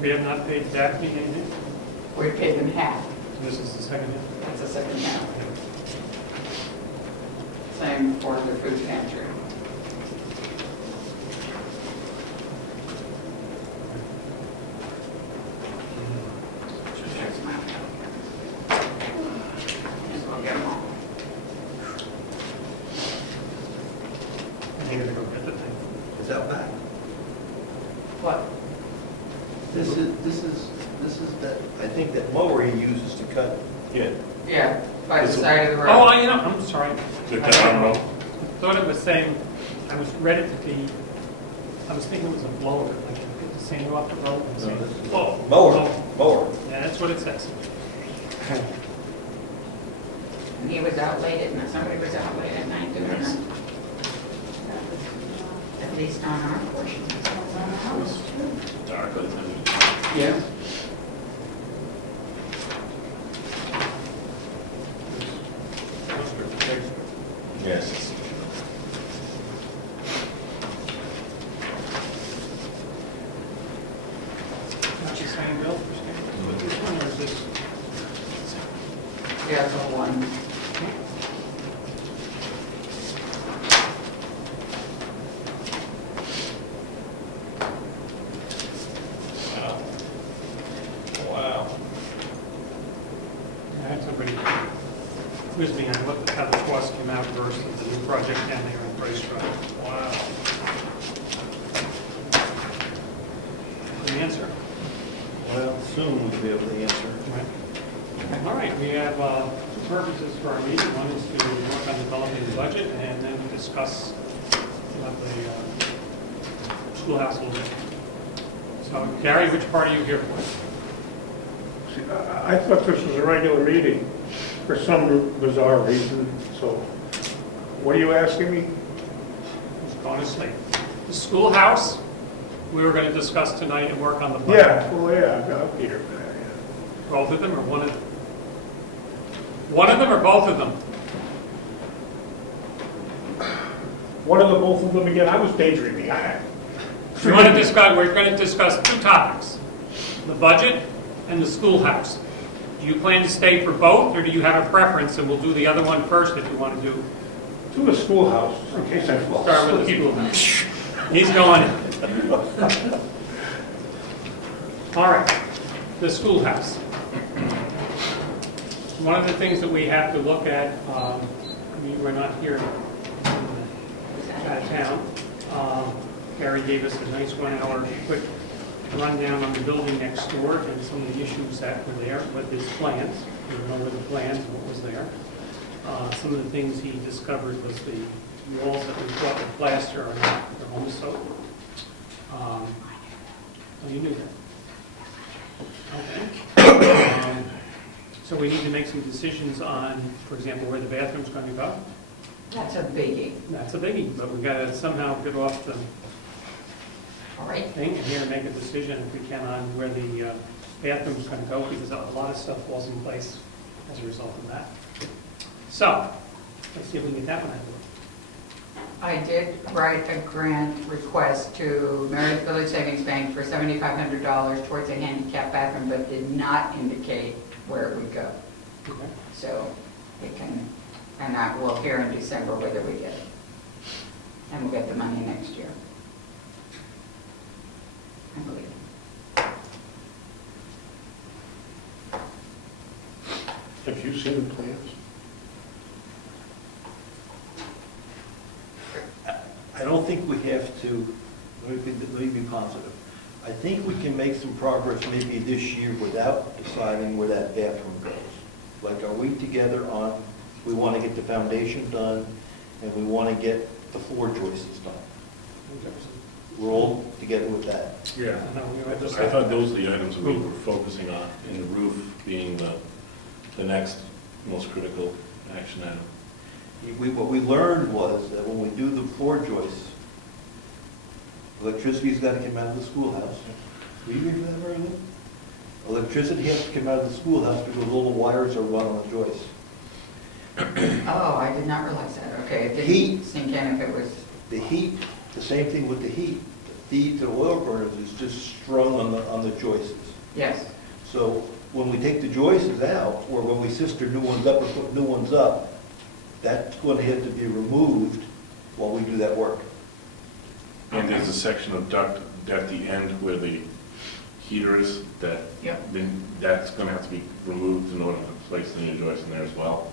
We have not paid Daphne anything? We paid them half. This is the second half. That's the second half. Same for the food pantry. There's my calendar. And we'll get them all. I'm gonna go get the thing. Is that back? What? This is that, I think that mower he uses to cut. Yeah. Yeah, by the This- side of the road. Oh, I'm sorry. The I town road. thought it was saying, I was ready to be, I was thinking it was a blower, like to sand you off the road. and say, No, this is- "Whoa." Mower. Yeah, that's what it says. And he was out late at night, somebody was out late at night doing that. At least on our portion. Dark, but Yeah. yes. Not the same bill for state. This one or is this? Yeah, it's all one. Wow. Wow. Yeah, that's a pretty, excuse me, I looked at how the cost came out versus the new project down there in Price Drive. Wow. Good answer. Well, soon we'll be able to answer. All right, we have two purposes for our meeting. One is to work on developing the budget and then discuss about the schoolhouse a little bit. So Gary, which part are you here for? See, I thought this was a regular meeting for some bizarre reason, so what are you asking me? Who's going to sleep? The schoolhouse, we were going to discuss tonight and work on the budget. Yeah, well, yeah, I'll be here for that, yeah. Both of them or one of them? One of them or both of them? One of the, both of them again, I was daydreaming. We want to discuss, we're going to discuss two topics, the budget and the schoolhouse. Do you plan to stay for both, or do you have a preference, and we'll do the other one first if you want to do? To the schoolhouse, in case I fall Start with the asleep. schoolhouse. He's going. All right, the schoolhouse. One of the things that we have to look at, we were not here out of town. Gary gave us a nice 1 hour quick rundown on the building next door and some of the issues that were there with his plans. We went over the plans and what was there. Some of the things he discovered was the walls that we thought were plaster are not, they're home soap. Oh, you knew that. Okay. So we need to make some decisions on, for example, where the bathroom's going to go. That's a biggie. That's a biggie, but we've got to somehow get off the All right. thing and here and make a decision if we can on where the bathroom's going to go, because a lot of stuff falls in place as a result of that. So, let's see if we can get that one out of the way. I did write a grant request to Meredith Village Savings Bank for $7,500 towards a handicap bathroom, but did not indicate where it would go. Okay. So it can, and that we'll hear in December whether we get it. And we'll get the money next year, I believe. Have you seen the plans? I don't think we have to, let me be positive. I think we can make some progress maybe this year without deciding where that bathroom goes. Like, are we together on, we want to get the foundation done, and we want to get the floor joists done? We're all together with that. Yeah. I thought those are the items that we were focusing on, and the roof being the next most critical action item. What we learned was that when we do the floor joists, electricity's got to come out of the schoolhouse. Were you hear that, Marilou? Electricity has to come out of the schoolhouse because all the wires are run on the joists. Oh, I did not realize that. Okay, it Heat. didn't sink in if it was, The heat, the same thing with the heat. feed to the oil burners is just strung on the joists. Yes, So when we take the joists out, or when we sister new ones up or put new ones up, that's going to have to be removed while we do that work. And there's a section of duct at the end where the heater is, that, Yep. then that's gonna have to be removed in order to place the new joist in there as well.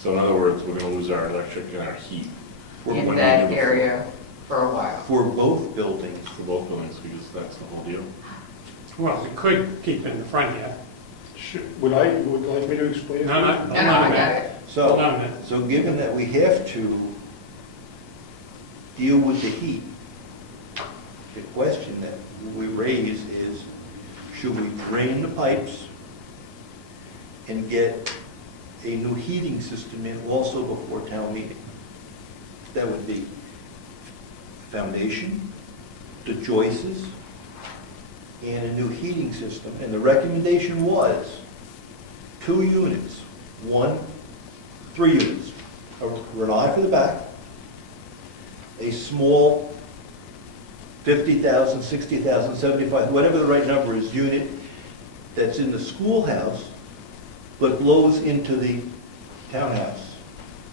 So in other words, we're gonna lose our electric and our heat. in When that we do- area for a while. For both buildings. For both buildings, because that's the whole deal. Well, we could keep it in the front here. Would you like me to explain it? No, no, No, hold no, on a I got minute. it. Hold on a So, minute. so given that we have to deal with the heat, the question that we raise is, should we drain the pipes and get a new heating system in also before town meeting? That would be foundation, the joists, and a new heating system. And the recommendation was 2 units, 3 units, a Renai for the back, a small 50,000, 60,000, 75, whatever the right number is, unit that's in the schoolhouse, but blows into the townhouse,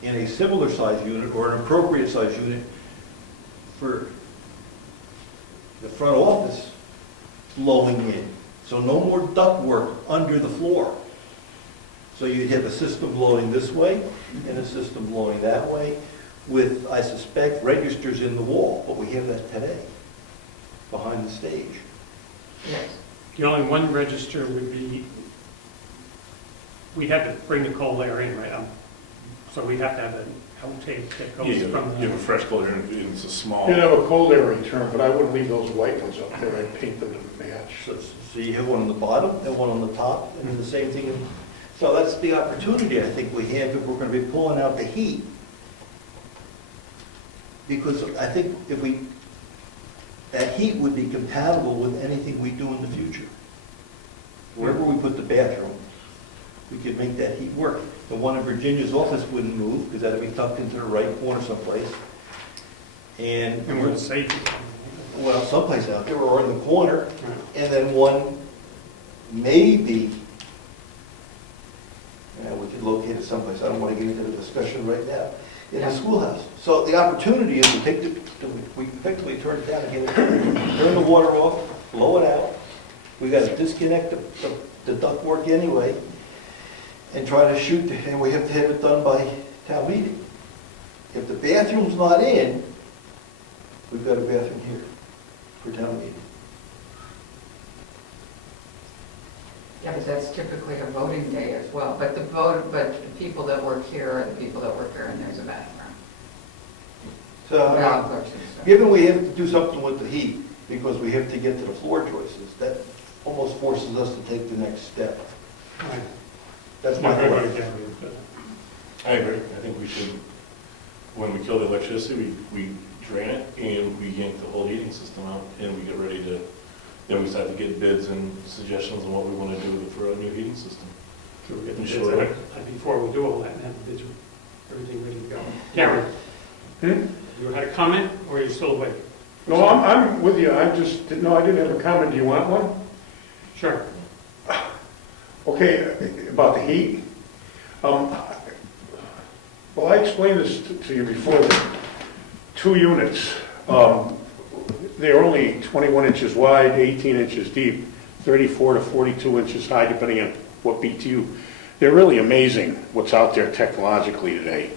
in a similar size unit or an appropriate size unit for the front office blowing in. So no more duct work under the floor. So you'd have a system blowing this way and a system blowing that way with, I suspect, registers in the wall, but we have that today, behind the stage. Yes. The only one register would be, we'd have to bring the cold air in, right? So we'd have to have an outtake that Yeah, goes you from have a the... fresh color, and it's a small. You'd have a cold air return, but I wouldn't leave those white ones up there. I'd paint them to match. So you have one on the bottom and one on the top, and the same thing. So that's the opportunity I think we have if we're going to be pulling out the heat. Because I think if that heat would be compatible with anything we do in the future. Wherever we put the bathroom, we could make that heat work. The one in Virginia's office wouldn't move because that'd be tucked into the right corner someplace. And And we're safe. well, someplace out there or in the corner, and then one maybe, we could locate it someplace, I don't want to get into the discussion right now, in Yeah. the schoolhouse. So the opportunity is to take we effectively turn it down and get it, turn the water off, blow it out. We got to disconnect the ductwork anyway, and try to shoot, and we have to have it done by town meeting. If the bathroom's not in, we've got a bathroom here for town meeting. Yeah, but that's typically a voting day as well. But the people that work here are the people that work here, and there's a bathroom. So, Ballot clerks and stuff. given we have to do something with the heat, because we have to get to the floor choices, that almost forces us to take the next step. Right. That's my Not everybody thought. can agree with that. I agree. I think we should, when we kill the electricity, we drain it and we yank the whole heating system out and we get ready to, then we start to get bids and suggestions on what we want to do for a new heating system. Should we get the bids Sure. out before we do all that and have the bids, everything ready to go? Gary, you had a comment or are you still awake? No, I'm with you. I didn't have a comment. Do you want one? Sure. Okay, about the heat. Well, I explained this to you before, that 2 units, they're only 21 inches wide, 18 inches deep, 34 to 42 inches high, depending on what BTU. They're really amazing what's out there technologically today.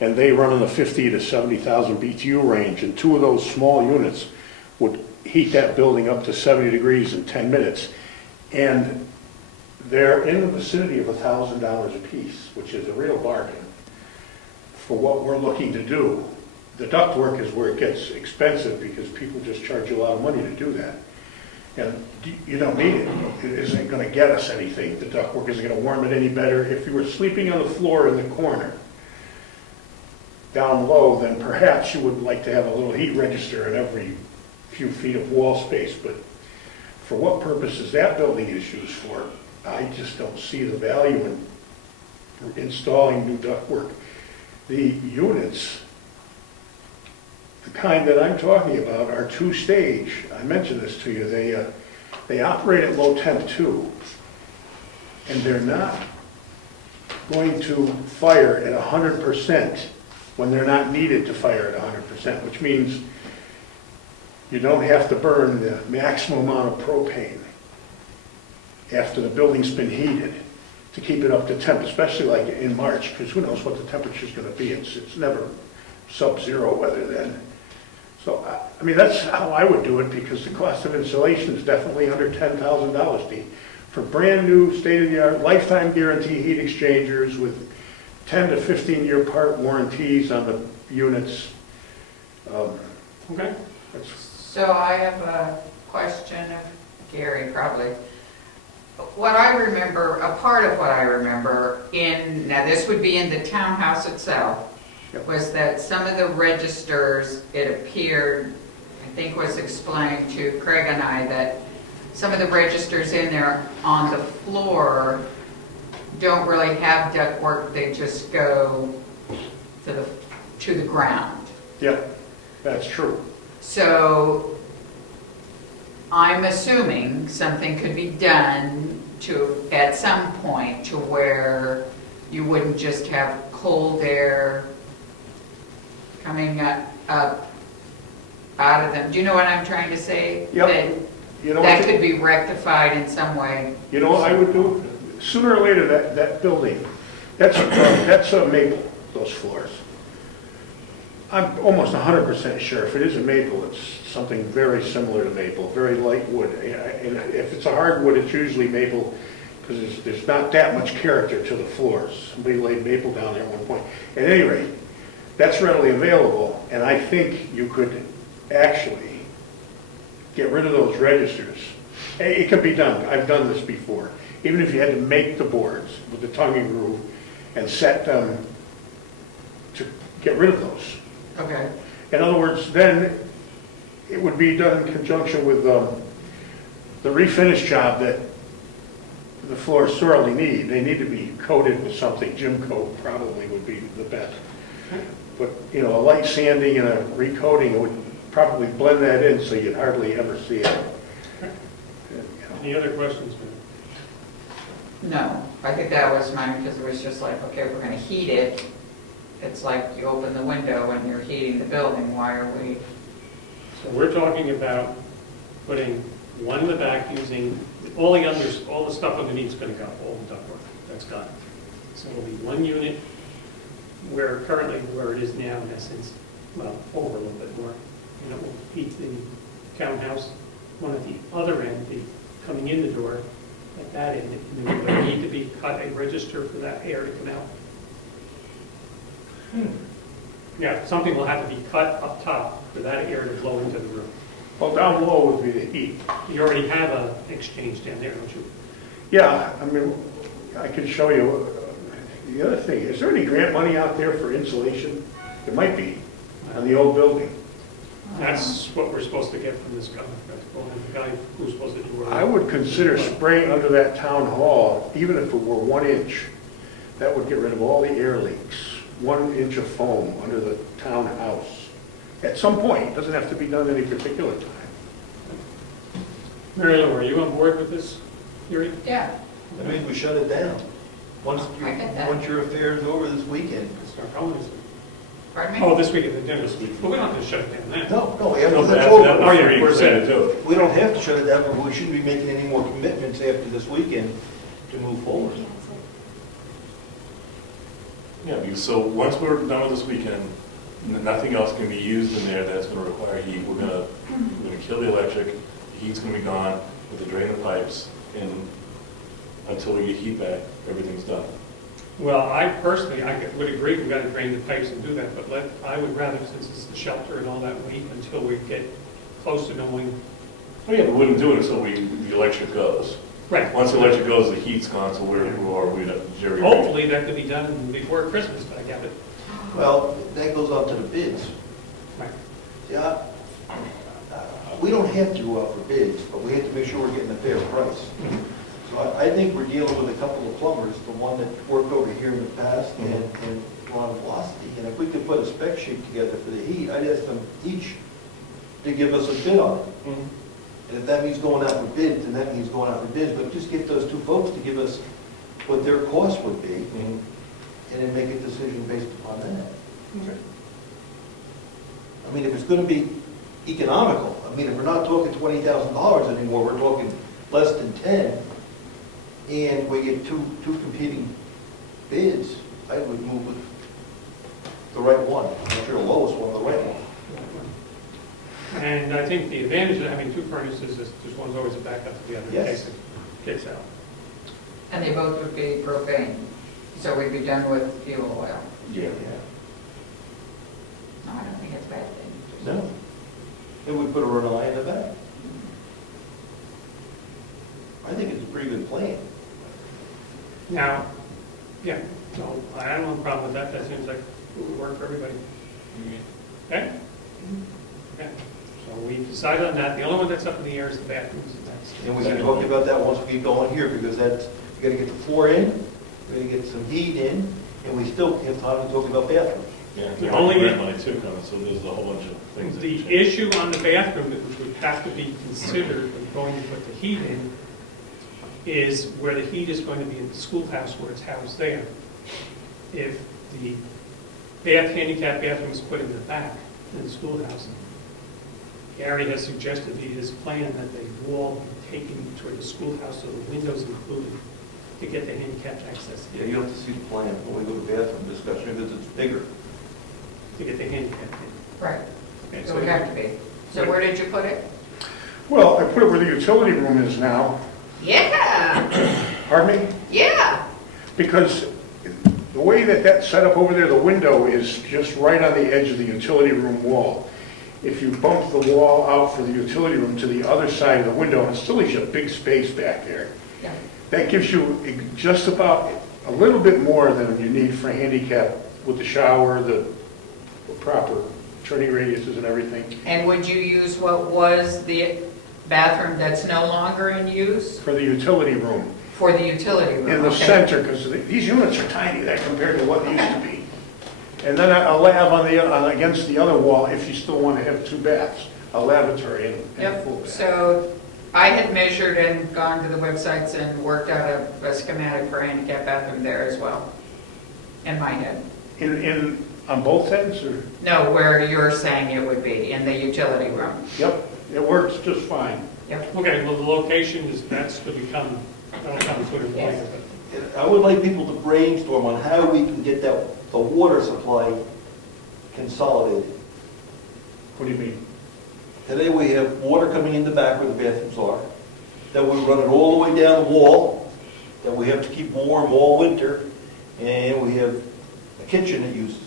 And they run in the 50 to 70,000 BTU range, and 2 of those small units would heat that building up to 70 degrees in 10 minutes. And they're in the vicinity of $1,000 a piece, which is a real bargain for what we're looking to do. The ductwork is where it gets expensive because people just charge you a lot of money to do that. And you don't need it. It isn't going to get us anything. The ductwork isn't going to warm it any better. If you were sleeping on the floor in the corner, down low, then perhaps you would like to have a little heat register in every few feet of wall space. But for what purposes that building is used for, I just don't see the value in installing new ductwork. The units the kind that I'm talking about are two-stage. I mentioned this to you. They operate at low temp too, and they're not going to fire at 100% when they're not needed to fire at 100%, which means you don't have to burn the maximum amount of propane after the building's been heated to keep it up to temp, especially like in March, because who knows what the temperature's going to be. It's never sub-zero weather then. So, I mean, that's how I would do it, because the cost of installation is definitely under $10,000, Steve. For brand-new, state-of-the-art, lifetime guarantee heat exchangers with 10 to 15-year part warranties on the units. Okay. So I have a question of Gary, probably. What I remember, a part of what I remember now this would be in the townhouse itself, was that some of the registers, it appeared, I think was explained to Craig and I, that some of the registers in there on the floor don't really have ductwork, they just go to the ground. Yep, that's true. So I'm assuming something could be done at some point to where you wouldn't just have cold air coming up out of them. Do you know what I'm trying to say? Yep. That could be rectified in some way. You know what I would do? Sooner or later, that building, that's a maple, those floors. I'm almost 100% sure if it is a maple, it's something very similar to maple, very light wood. And if it's a hardwood, it's usually maple, because there's not that much character to the floors. Somebody laid maple down there at one point. At any rate, that's readily available, and I think you could actually get rid of those registers. It can be done. I've done this before. Even if you had to make the boards with the tongue and groove and set them to get rid of those. Okay. In other words, then it would be done in conjunction with the refinish job that the floors sorely need. They need to be coated with something. Gym coat probably would be the best. But, you know, a light sanding and a recoating would probably blend that in so you'd hardly ever see it. Any other questions? No, I think that was mine, because it was just like, okay, we're going to heat it. It's like you open the window when you're heating the building. Why are we? So we're talking about putting one in the back using, all the stuff underneath is going to go, all the ductwork, that's gone. So it'll be one unit where it is now in essence, well, over a little bit more. And it will heat the townhouse. One at the other end, coming in the door, at that end, and then there would need to be cut a register for that air to come out. Yeah, something will have to be cut up top for that air to blow into the room. Well, down below would be the heat. You already have an exchange down there, don't you? Yeah, I mean, I could show you. The other thing, is there any grant money out there for insulation? There might be on the old building. That's what we're supposed to get from this guy, the guy who's supposed to do it. I would consider spraying under that town hall, even if it were 1 inch. That would get rid of all the air leaks. 1 inch of foam under the townhouse. At some point, it doesn't have to be done at any particular time. Marilou, are you on board with this theory? Yeah. I mean, we shut it down. Once I get that. your affair is over this weekend. Start calling this. Pardon me? Oh, this week at the dinner suite. Well, we don't have to shut it down then. No, No, after but that's that over. Oh, yeah, was we're saying set. too. We don't have to shut it down, but we shouldn't be making any more commitments after this weekend to move forward. Yeah, because so once we're done with this weekend, nothing else can be used in there that's gonna require heat. We're gonna kill the electric, the heat's gonna be gone, with the drain the pipes, and until we get heat back, everything's done. Well, I personally, would agree we've got to drain the pipes and do that, but I would rather, since it's the shelter and all that, wait until we get close to knowing. Oh yeah, we wouldn't do it until the electric goes. Right. Once the electric goes, the heat's gone, so we'd have Jerry. Hopefully that could be done before Christmas, but I got it. Well, that goes on to the bids. Right. Yeah, we don't have to go out for bids, but we have to make sure we're getting a fair price. So I think we're dealing with a couple of plumbers, the one that worked over here in the past and Ron Velocity, and if we could put a spec sheet together for the heat, I'd ask them each to give us a bid on it. And if that means going out for bids, then that means going out for bids, but just get those two folks to give us what their cost would be, and then make a decision based upon that. Okay. I mean, if it's gonna be economical, I mean, if we're not talking $20,000 anymore, we're talking less than 10, and we get two competing bids, I would move with the right one. I'm not sure the lowest one, the right one. And I think the advantage of having two furnaces is just one's always a backup to the other in Yes. case it gets out. And they both would be propane, so we'd be done with fuel oil. Yeah. No, I don't think it's a bad thing. No. And we put a Renai in the back. I think it's a pretty good plan. Now, yeah, so I don't have a problem with that. That seems like it would work for everybody. Okay? Okay. So we decided on that. The only one that's up in the air is the bathrooms. And we can talk about that once we get going here, because that's, we gotta get the floor in, we gotta get some heat in, and we still have time to talk about bathrooms. Yeah, The the only- only grant money too coming, so there's a whole bunch of things. that The change. issue on the bathroom that would have to be considered when going to put the heat in is where the heat is going to be in the schoolhouse where it's housed there. If the handicap bathroom is put in the back in the schoolhouse, Gary has suggested in his plan that the wall be taken toward the schoolhouse so the windows included to get the handicapped access Yeah, you have to see the plan when we go to bathroom discussion, because it's bigger. to get the handicap in. Right, Okay, so it would have to be. So where did you put it? Well, I put it where the utility room is now. Yeah, Pardon me? yeah. Because the way that that's set up over there, the window is just right on the edge of the utility room wall. If you bump the wall out for the utility room to the other side of the window, it still leaves you a big space back there. Yeah. That gives you just about a little bit more than you need for a handicap with the shower, the proper turning radiuses and everything. And would you use what was the bathroom that's no longer in use For the utility room, for the utility room? in the Okay. center, because these units are tiny there compared to what they used to be. And then a lab against the other wall, if you still want to have two baths, a lavatory and a full Yep, bath. so I had measured and gone to the websites and worked out a schematic for handicap bathroom there as well, in my head. On both ends, or? No, where you're saying it would be, in the utility room. Yep, it works just fine. Yep. Okay, well, the location is, that'll come sooner or later. Yes. I would like people to brainstorm on how we can get the water supply consolidated. What do you mean? Today, we have water coming in the back where the bathrooms are, that we run it all the way down the wall, that we have to keep warm all winter, and we have a kitchen that uses it.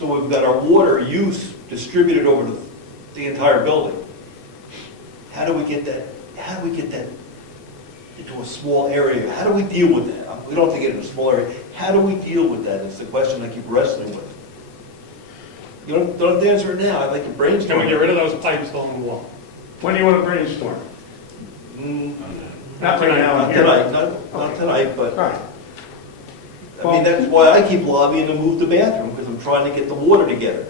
So we've got our water use distributed over the entire building. How do we get that into a small area? How do we deal with that? We don't have to get in a small area. How do we deal with that? It's the question I keep wrestling with. You don't have to answer it now. I'd like to brainstorm. Can we get rid of those pipes along the wall? When do you want to brainstorm? Not tonight. Not tonight, not tonight, but, All right. I mean, that's why I keep lobbying to move the bathroom, because I'm trying to get the water together.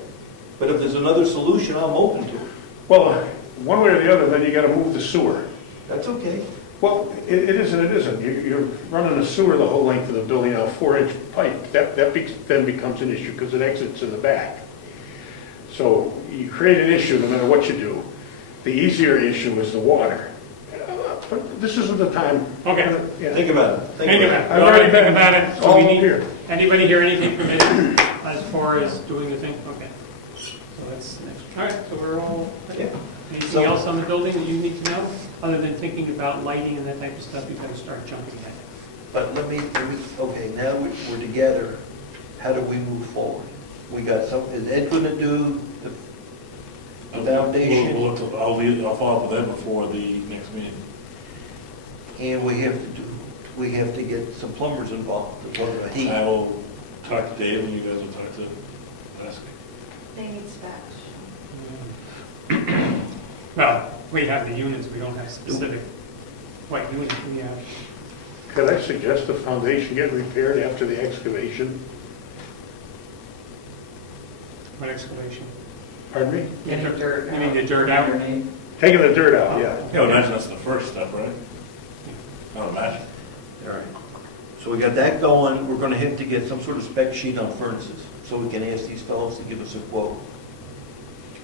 But if there's another solution, I'm open to it. Well, one way or the other, then you got to move the sewer. That's okay. Well, it is and it isn't. You're running a sewer the whole length of the building on a 4-inch pipe. That then becomes an issue because it exits in the back. So you create an issue no matter what you do. The easier issue is the water. But this isn't the time. Okay. Yeah. Think about it. Think about it. I've All already right, think been about it. So all we need, here. anybody hear anything from it as far as doing the thing? Okay. So that's next. All right, so we're all, Yeah. anything So- else on the building that you need to know? Other than thinking about lighting and that type of stuff, you've got to start jumping at it. But okay, now we're together, how do we move forward? We got some, is Ed gonna do the foundation? I'll follow up with that before the next meeting. And we have to get some plumbers involved, to plumb the heat. I will talk to Dave and you guys will talk to Alaska. They need specs. Well, we have the units, we don't have specific white units. We have, Could I suggest the foundation get repaired after the excavation? What excavation? Pardon me? Getting dirt You mean the dirt out? underneath. Taking the dirt out, yeah. Yeah, I imagine that's the first step, right? I don't imagine. All right. So we got that going. We're gonna have to get some sort of spec sheet on furnaces, so we can ask these fellows to give us a quote.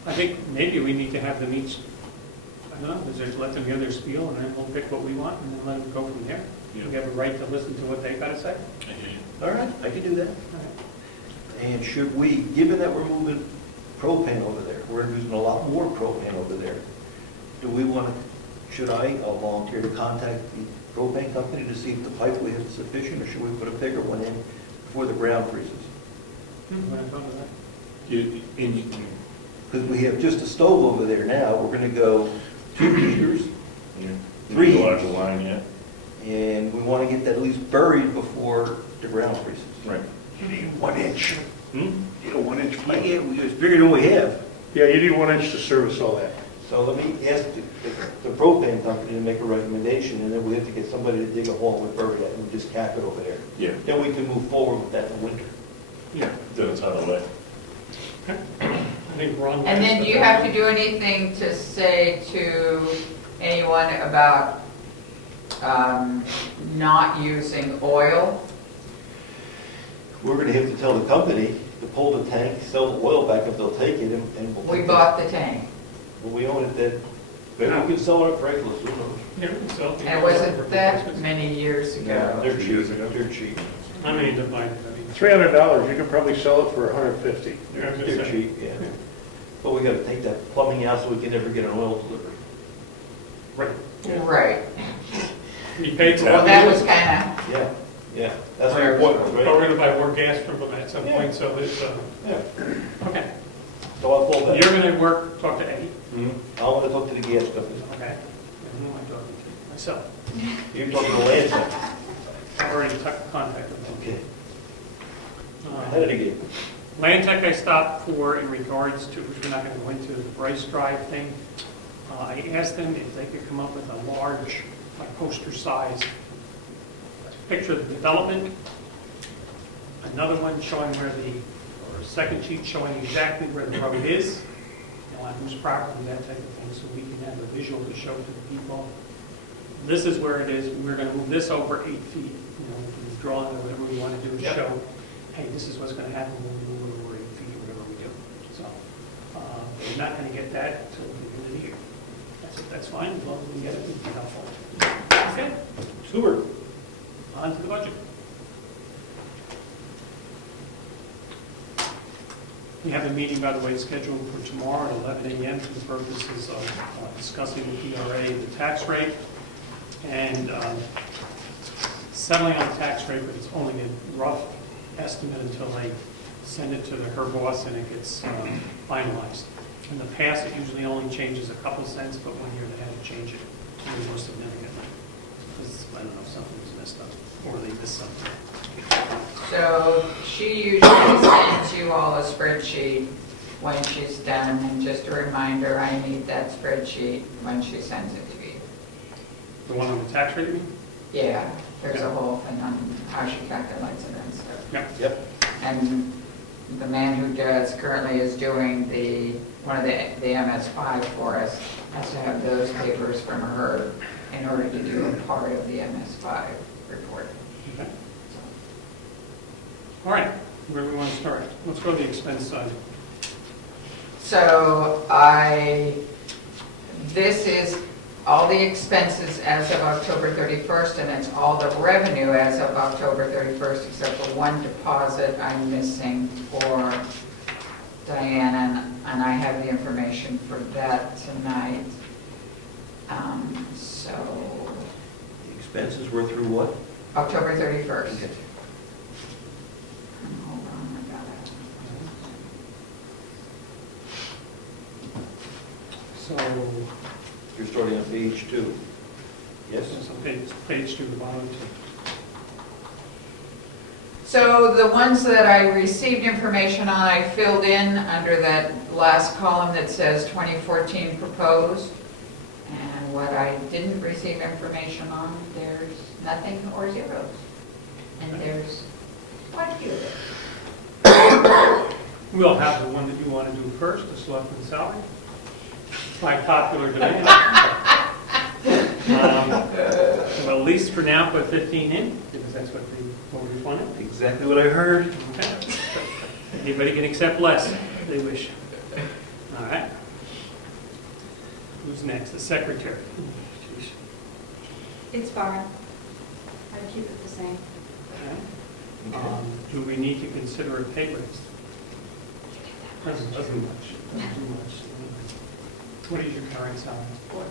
I think maybe we need to have them each, I don't know, just let them give their spiel, and then we'll pick what we want, and then let them go from there. Yeah. We have a right to listen to what they gotta say. I hear you. All right, I can do that. All right. And should we, given that we're moving propane over there, we're using a lot more propane over there, do we want to, should I volunteer to contact the propane company to see if the pipe we have is sufficient, or should we put a bigger one in before the ground freezes? What I thought of that. Because we have just a stove over there now, we're gonna go 2 meters, Yeah. 3 Large inches, line, yeah. and we want to get that at least buried before the ground freezes. Right. You need 1 inch. Hmm? You need a 1 inch Yeah, pipe. it's bigger than we have. Yeah, you need 1 inch to service all that. So let me ask the propane company to make a recommendation, and then we have to get somebody to dig a hole and bury that, and we just cap it over there. Yeah. Then we can move forward with that in the winter. Yeah. Then it's out of the way. I think Ron. And then do you have to do anything to say to anyone about not using oil? We're gonna have to tell the company to pull the tank, sell the oil back if they'll take it, and we'll. We bought the tank. Well, we own it, then, maybe we can sell it at Craigslist, who knows? Yeah, so- And it wasn't that many years ago. They're cheap, Years ago. they're cheap, I mean, divide it, I mean. $300, you can probably sell it for $150. Yeah, I was gonna they're say. cheap, yeah. But we gotta take that plumbing out so we can never get an oil delivery. Right. Right. You paid for Well, one. that was kind Yeah, yeah, that's the point, But we're right? gonna buy more gas from them at some point, so it's, Yeah, okay. so I'll pull that. You're gonna talk to Eddie, I wanna talk to the gas company. okay? And who am I talking to? Myself. You're talking to Lance, I've already contacted them. okay, Uh, ahead of the game. Land Tech I stopped for in regards to, which we're not going to go into, the Bryce Drive thing. I asked them if they could come up with a large, like poster size picture of the development. Another one showing where or a second sheet showing exactly where the road is, on whose property, that type of thing, so we can have a visual to show to the people. This is where it is, we're going to move this over 8 feet, we can draw it, whatever we want to do to Yep. show, hey, this is what's going to happen when we move over 8 feet, whatever we do. So, we're not going to get that until the end of the year. That's fine, as long as we get it, it'd be helpful. Okay, Stuart. on to the budget. We have a meeting, by the way, scheduled for tomorrow at 11 a.m. for the purposes of discussing the PRA, the tax rate, and settling on the tax rate, but it's only a rough estimate until they send it to her boss and it gets finalized. In the past, it usually only changes a couple cents, but one year they had to change it more significantly. Because, I don't know, something was messed up, or they missed something. So she usually sends you all a spreadsheet when she's done, and just a reminder, I need that spreadsheet when she sends it to you. The one on the tax rate, you mean? Yeah, there's a whole thing on how she calculates it and stuff. Yeah. Yep. And the man who currently is doing one of the MS5 for us has to have those papers from her in order to do a part of the MS5 report. Okay. All right, where do we want to start? Let's go to the expense side. So this is all the expenses as of October 31st, and it's all the revenue as of October 31st, except for one deposit I'm missing for Diana, and I have the information for that tonight. So, The expenses were through what? October 31st. Okay. Hold on, I got it. So, You're starting on page 2. Yes? so page 2, the bottom 2. So the ones that I received information on, I filled in under that last column that says 2014 proposed. And what I didn't receive information on, there's nothing or zeros. And there's quite a few of them. We'll have the one that you want to do first, the selectman's salary, by popular demand. Well, at least for now, put 15 in, because that's what the voters wanted. Exactly what I heard. Okay. Anybody can accept less if they wish. All right. Who's next? The secretary. Jeez. It's fine. I keep it the same. Okay. Do we need to consider a pay raise? Doesn't much. Doesn't do much. What is your current salary? 14.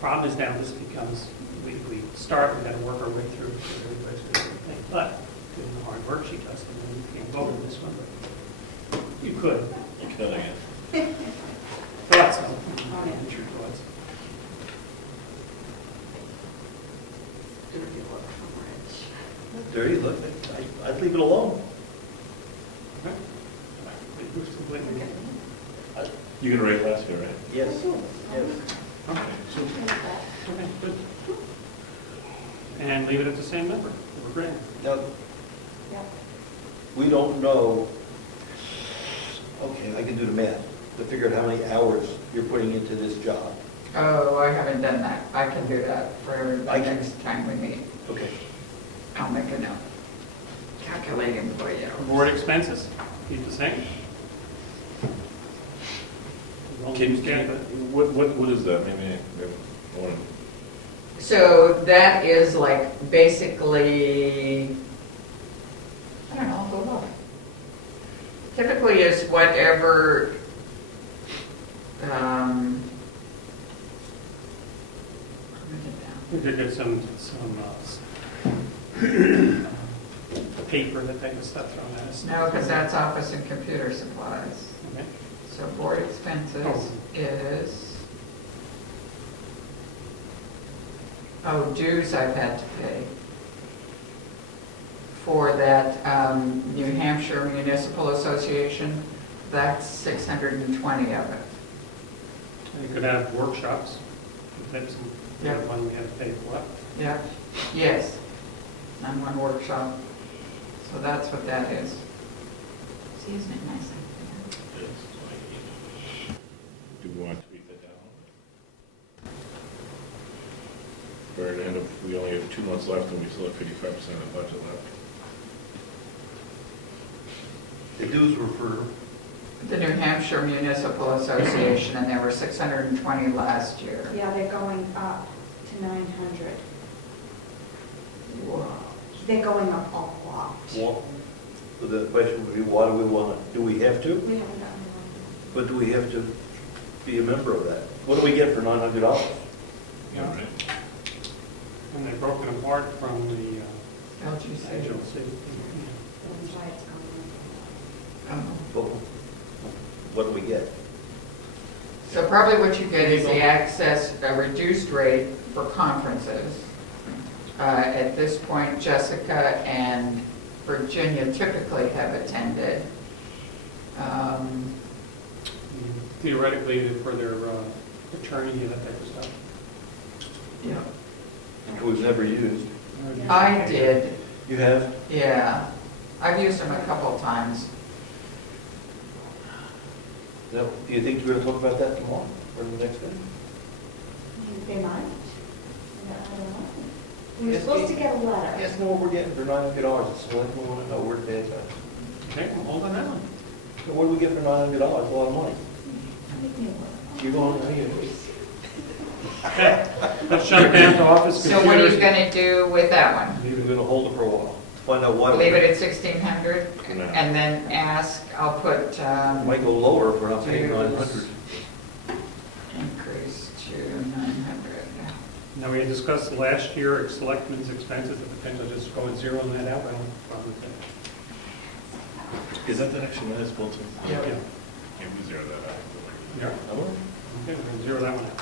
Problem is now this becomes, we start, we've got to work our way through everybody's going to think, but given the hard work she does, then we can't vote on this one, but you could. You can, I guess. Thoughts? Oh, yeah. What's your thoughts? Dirty look from Rich. Dirty, look, I'd leave it alone. Okay. Who's completely- You can rate last year, right? Yes, yes. Okay, so, okay, good. And leave it at the same number. We're great. Now, Yep. we don't know, okay, I can do the math, to figure out how many hours you're putting into this job. Oh, I haven't done that. I can do that for the I can- next time we meet. Okay. I'll make a note. Calculate employee hours. Board expenses, keep the same. What is that? Maybe I want So that is like basically, I don't know, I'll go look. Typically is whatever, We did get some paper, that type of stuff thrown at us. no, because that's office and computer supplies. Okay. So board expenses is, dues I've had to pay for that New Hampshire Municipal Association, that's 620 of it. And you could have workshops, that's the Yeah. other one we had to pay for. Yeah, yes, and one workshop, so that's what that is. See, isn't it nice? to. Do we want to tweak that down? Or at the end of, we only have 2 months left and we still have 55% of the budget left. The dues were for, The New Hampshire Municipal Association, and there were 620 last year. Yeah, they're going up to 900. Wow. They're going up a lot. well, the question would be, why do we want it? Do we have to? We haven't gotten one. But do we have to be a member of that? What do we get for $900? Yeah, right. And they've broken apart from the LGC. agency. That's why it's going But what do we get? So probably what you get is the access, a reduced rate for conferences. At this point, Jessica and Virginia typically have attended. Theoretically, for their attorney, that type of stuff. Yeah. We've never used. I did, You have? yeah. I've used them a couple of times. No. Do you think we're going to talk about that tomorrow or the next day? on. They might. I don't know. We were Yes, supposed to get a letter. Yes, know what we're getting for $900. It's like we want to know where the dad's at. Okay, well, hold on that one. So what do we get for $900? A lot of money. Give me a letter. You're going, Okay, let's shut down to office So what are you computers. gonna do with that one? maybe we're going to hold it for a while. Find out why. Leave it at 1,600 No. and then ask, I'll put, Might go lower if we're not paying Dues. 900. increase to 900. Now, we had discussed last year, selectmen's expenses, the potential just going zero on that out, I don't have a problem with that. Is that the actual municipal too? Yeah. Yeah. Maybe we zero that out. Yeah. Okay, we're gonna zero that one out.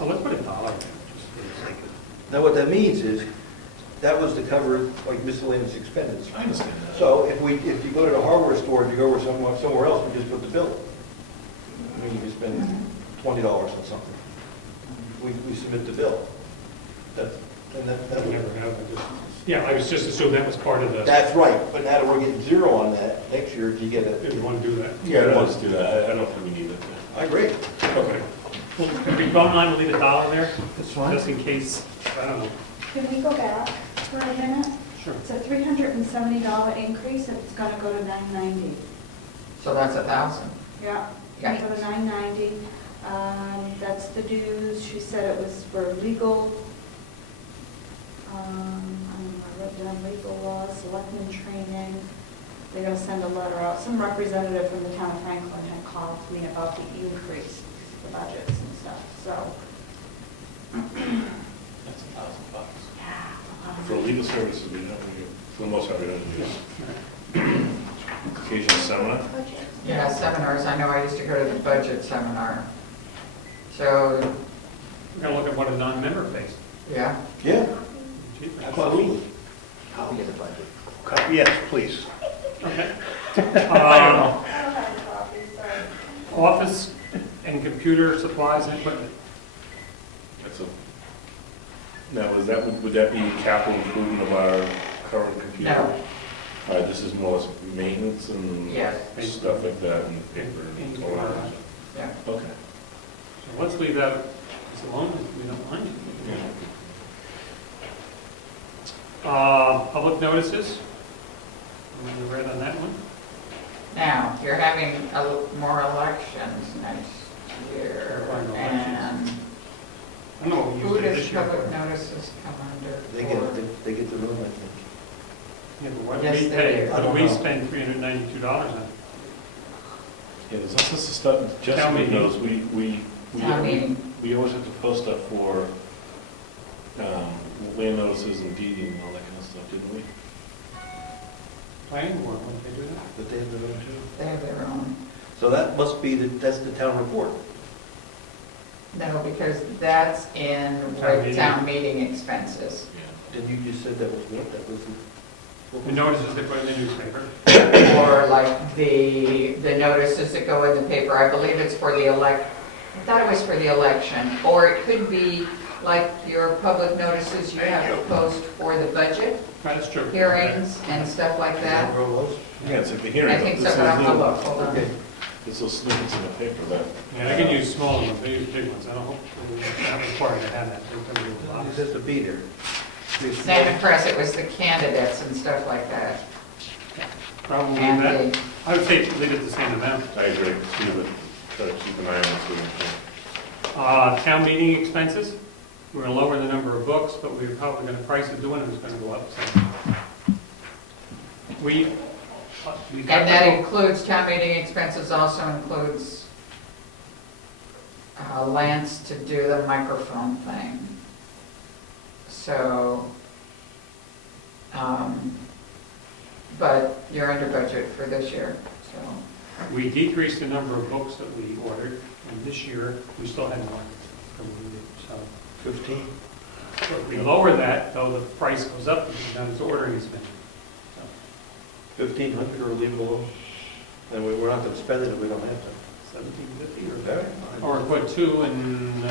Oh, let's put $1 in, just for the sake of. Now, what that means is, that was to cover like miscellaneous expenses. I understand that. So if you go to the hardware store, if you go somewhere else, we just put the bill. I mean, you spend $20 on something. We submit the bill. That That never happened, just Yeah, I was just assuming that was part of the, That's right, but now that we're getting zero on that, next year, you get if you a, want to do that. Yeah, let's do that. I don't think we need it. I agree. Okay. Well, if we don't mind, we'll leave $1 there, That's just in case, I don't know. Can we go back for a minute? Sure. It's a $370 increase, and it's gonna go to $990. So that's 1,000. Yeah. Yeah. For the $990, that's the dues, she said it was for legal, I don't know, I wrote down legal law, selectmen training. They're gonna send a letter out, some representative from the town of Franklin had called me about the increase, the budgets and stuff, so. That's $1,000. Yeah. For legal services, we don't, for the most part, we don't use. Occasional seminar. Yeah, seminars, I know I used to go to the budget seminar. So, We're going to look at what a non-member pays. yeah, Yeah, Cheaper. absolutely. Copy of the budget. Yes, please. Okay. I don't have a copy, sorry. Office and computer supplies and equipment. That's a, now, is that, would that be capital improvement of our current computer? no, This is more or less maintenance and yes, stuff like that and paper and all that. yeah. Okay. So let's leave that as alone, if we don't mind. Public notices. You read on that one? Now, you're having more elections next year, We're going to and I don't know what we who used it does this year. public notices come under? They get, they get the room, I think. Yeah, but what Yes, do we they pay? do. What I do don't we know. spend $392 on? Yeah, there's also stuff, Town Jessica meeting. knows, Town meeting. we always have to post stuff for land notices and deeding and all that kind of stuff, didn't we? Planning board, wouldn't they do that? But they have their own too. They have their own. So that must be, that's the town report. No, because that's in town meeting expenses. Didn't you just said that was what? That was the. The notices they put in the newspaper. Or like the notices that go in the paper, I believe it's for the I thought it was for the election. Or it could be like your public notices you have to post for the budget That's true. hearings and stuff like that. Yeah, it's like the hearing. I think so, This but is I'll little- look, hold on. Okay. There's little snippets in the paper that. Yeah, I can use small ones, I use big ones, I don't hope, I'm not required to have that. They come with a lot. It has to be there. Same press, it was the candidates and stuff like that. Probably And that, the, I would say leave it the same amount. I agree, try to keep an eye on this. Town meeting expenses, we're gonna lower the number of books, but we're probably gonna, price of doing them is gonna go up, so. We got and that the book. includes, town meeting expenses also includes Lance to do the microphone thing. So, but you're under budget for this year, so. We decreased the number of books that we ordered, and this year, we still had one. So, 15? if we lower that, though, the price goes up, because now it's ordering is been. 1,500 or leave it alone? And we're not gonna spend it if we don't have to. 1750 or put two, and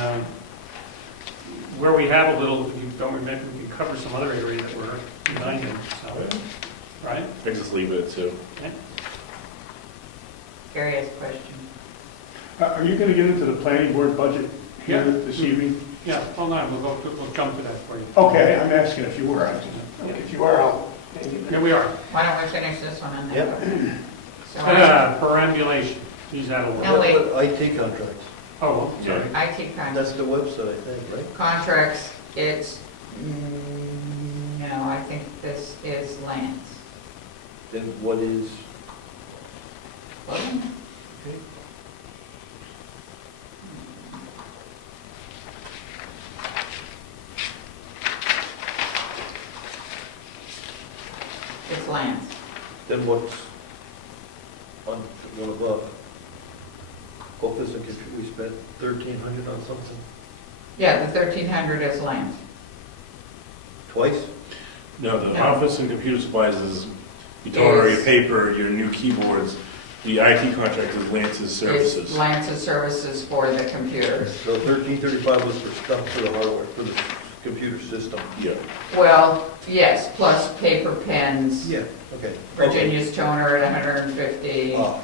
where we have a little, if you don't remember, we can cover some other area that we're behind in, so, right? I just leave it too. Okay. Gary has a question. Are you going to get into the planning board budget here Yeah. this evening? Yeah, hold on, we'll jump to that for you. Okay, I'm asking if you were. If you are, I'll. Here we are. Why don't we finish this one and then Yep. go? So I- Perambulation, he's out of No, order. wait. IT contracts. Oh, sorry. IT contracts. That's the website, I think, right? Contracts, it's, no, I think this is Lance. Then what is, It's Lance. then what's on one above? Office and computer, we spent 1,300 on something Yeah, the 1,300 is Lance. twice? No, the No. office and computer supplies is, you told her your paper, your new keyboards. The IT contract is Lance's It's services. Lance's services for the computers. So 1,335 was for stuff for the hardware, for the computer system. Yeah. Well, yes, plus paper pens. Yeah, okay. Virginia's toner at 150. Ah,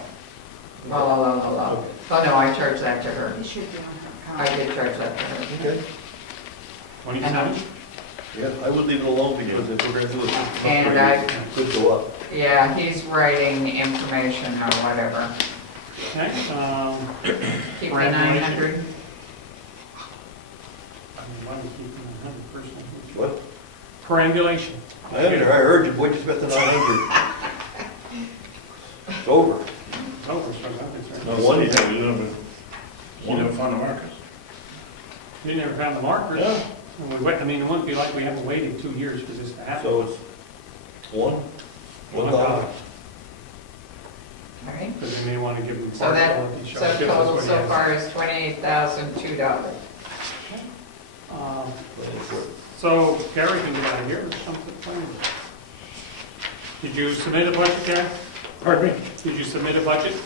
La, la, la, la, la. Oh, no, I charged that to her. It should be on I her did charge that to her. okay. 27? Yeah, I would leave it alone because if we're gonna do a system And upgrade, it could go up. Yeah, he's writing information or whatever. Okay, Keep the Right, 900. I mean, why do we keep it 100 personally? What? Perambulation. I heard you, boy, just spent the 900. It's over. Oh, we're starting out, that's No, right. one you have, you never found the markers. We never found the markers. Yeah. And we wait, I mean, it wouldn't be like we haven't waited 2 years for this to happen. So it's $1. $1. All right. Because they may want to give them. So that, quality so shots, just as total what he so has. far is $28,002. So Gary can get out of here, or something. Did you submit a budget, Gary? Pardon me? Did you submit a budget?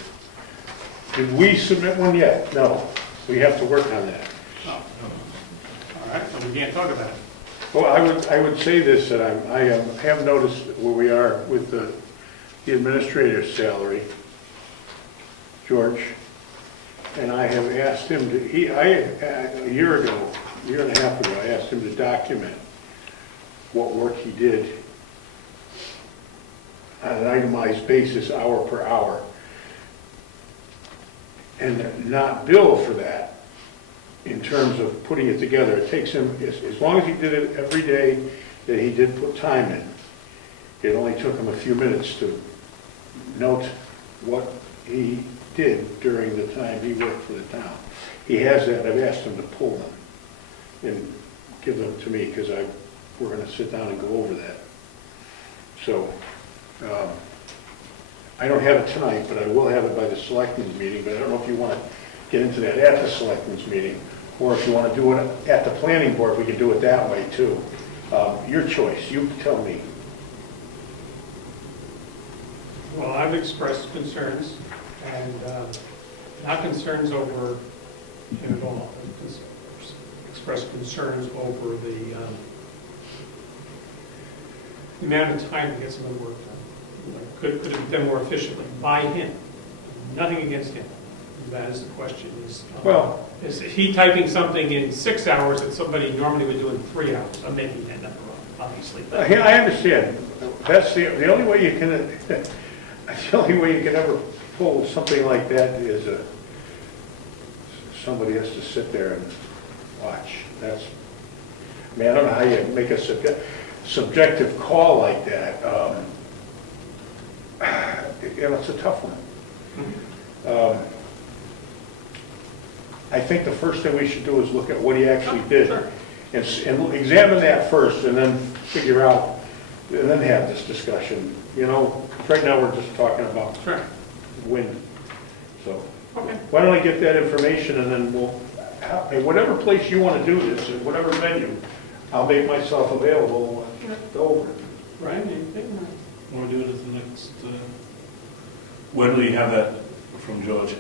Did we submit one yet? No. We have to work on that. No. All right, so we can't talk about it. Well, I would say this, that I have noticed where we are with the administrator's salary, George, and I have asked him to, a year and a half ago, I asked him to document what work he did on an itemized basis, hour per hour, and not bill for that. In terms of putting it together, it takes him, as long as he did it every day that he did put time in, it only took him a few minutes to note what he did during the time he worked for the town. He has that, I've asked him to pull them and give them to me, because we're gonna sit down and go over that. So, I don't have it tonight, but I will have it by the selectmen's meeting, but I don't know if you wanna get into that at the selectmen's meeting, or if you want to do it at the planning board, we can do it that way too. Your choice, you tell me. Well, I've expressed concerns, and not concerns over him at all. I've expressed concerns over the amount of time to get some of the work done. Could it be done more efficiently by him? Nothing against him. That is the question, Well, is he typing something in 6 hours that somebody normally would do in 3 hours? I'm making that number up, obviously. but- I understand. That's the only way you can, the only way you can ever pull something like that is somebody has to sit there and watch. That's, I mean, I don't know how you make a subjective call like that. It's a tough one. I think the first thing we should do is look at what he actually did. Sure. And examine that first, and then figure out, and then have this discussion. You know, right now, we're just talking about Sure. wind. So, Okay. why don't I get that information, and then we'll, in whatever place you want to do this, in whatever venue, I'll make myself available and go over it. Right, anything? Want to do it at the next, when will you have that from George?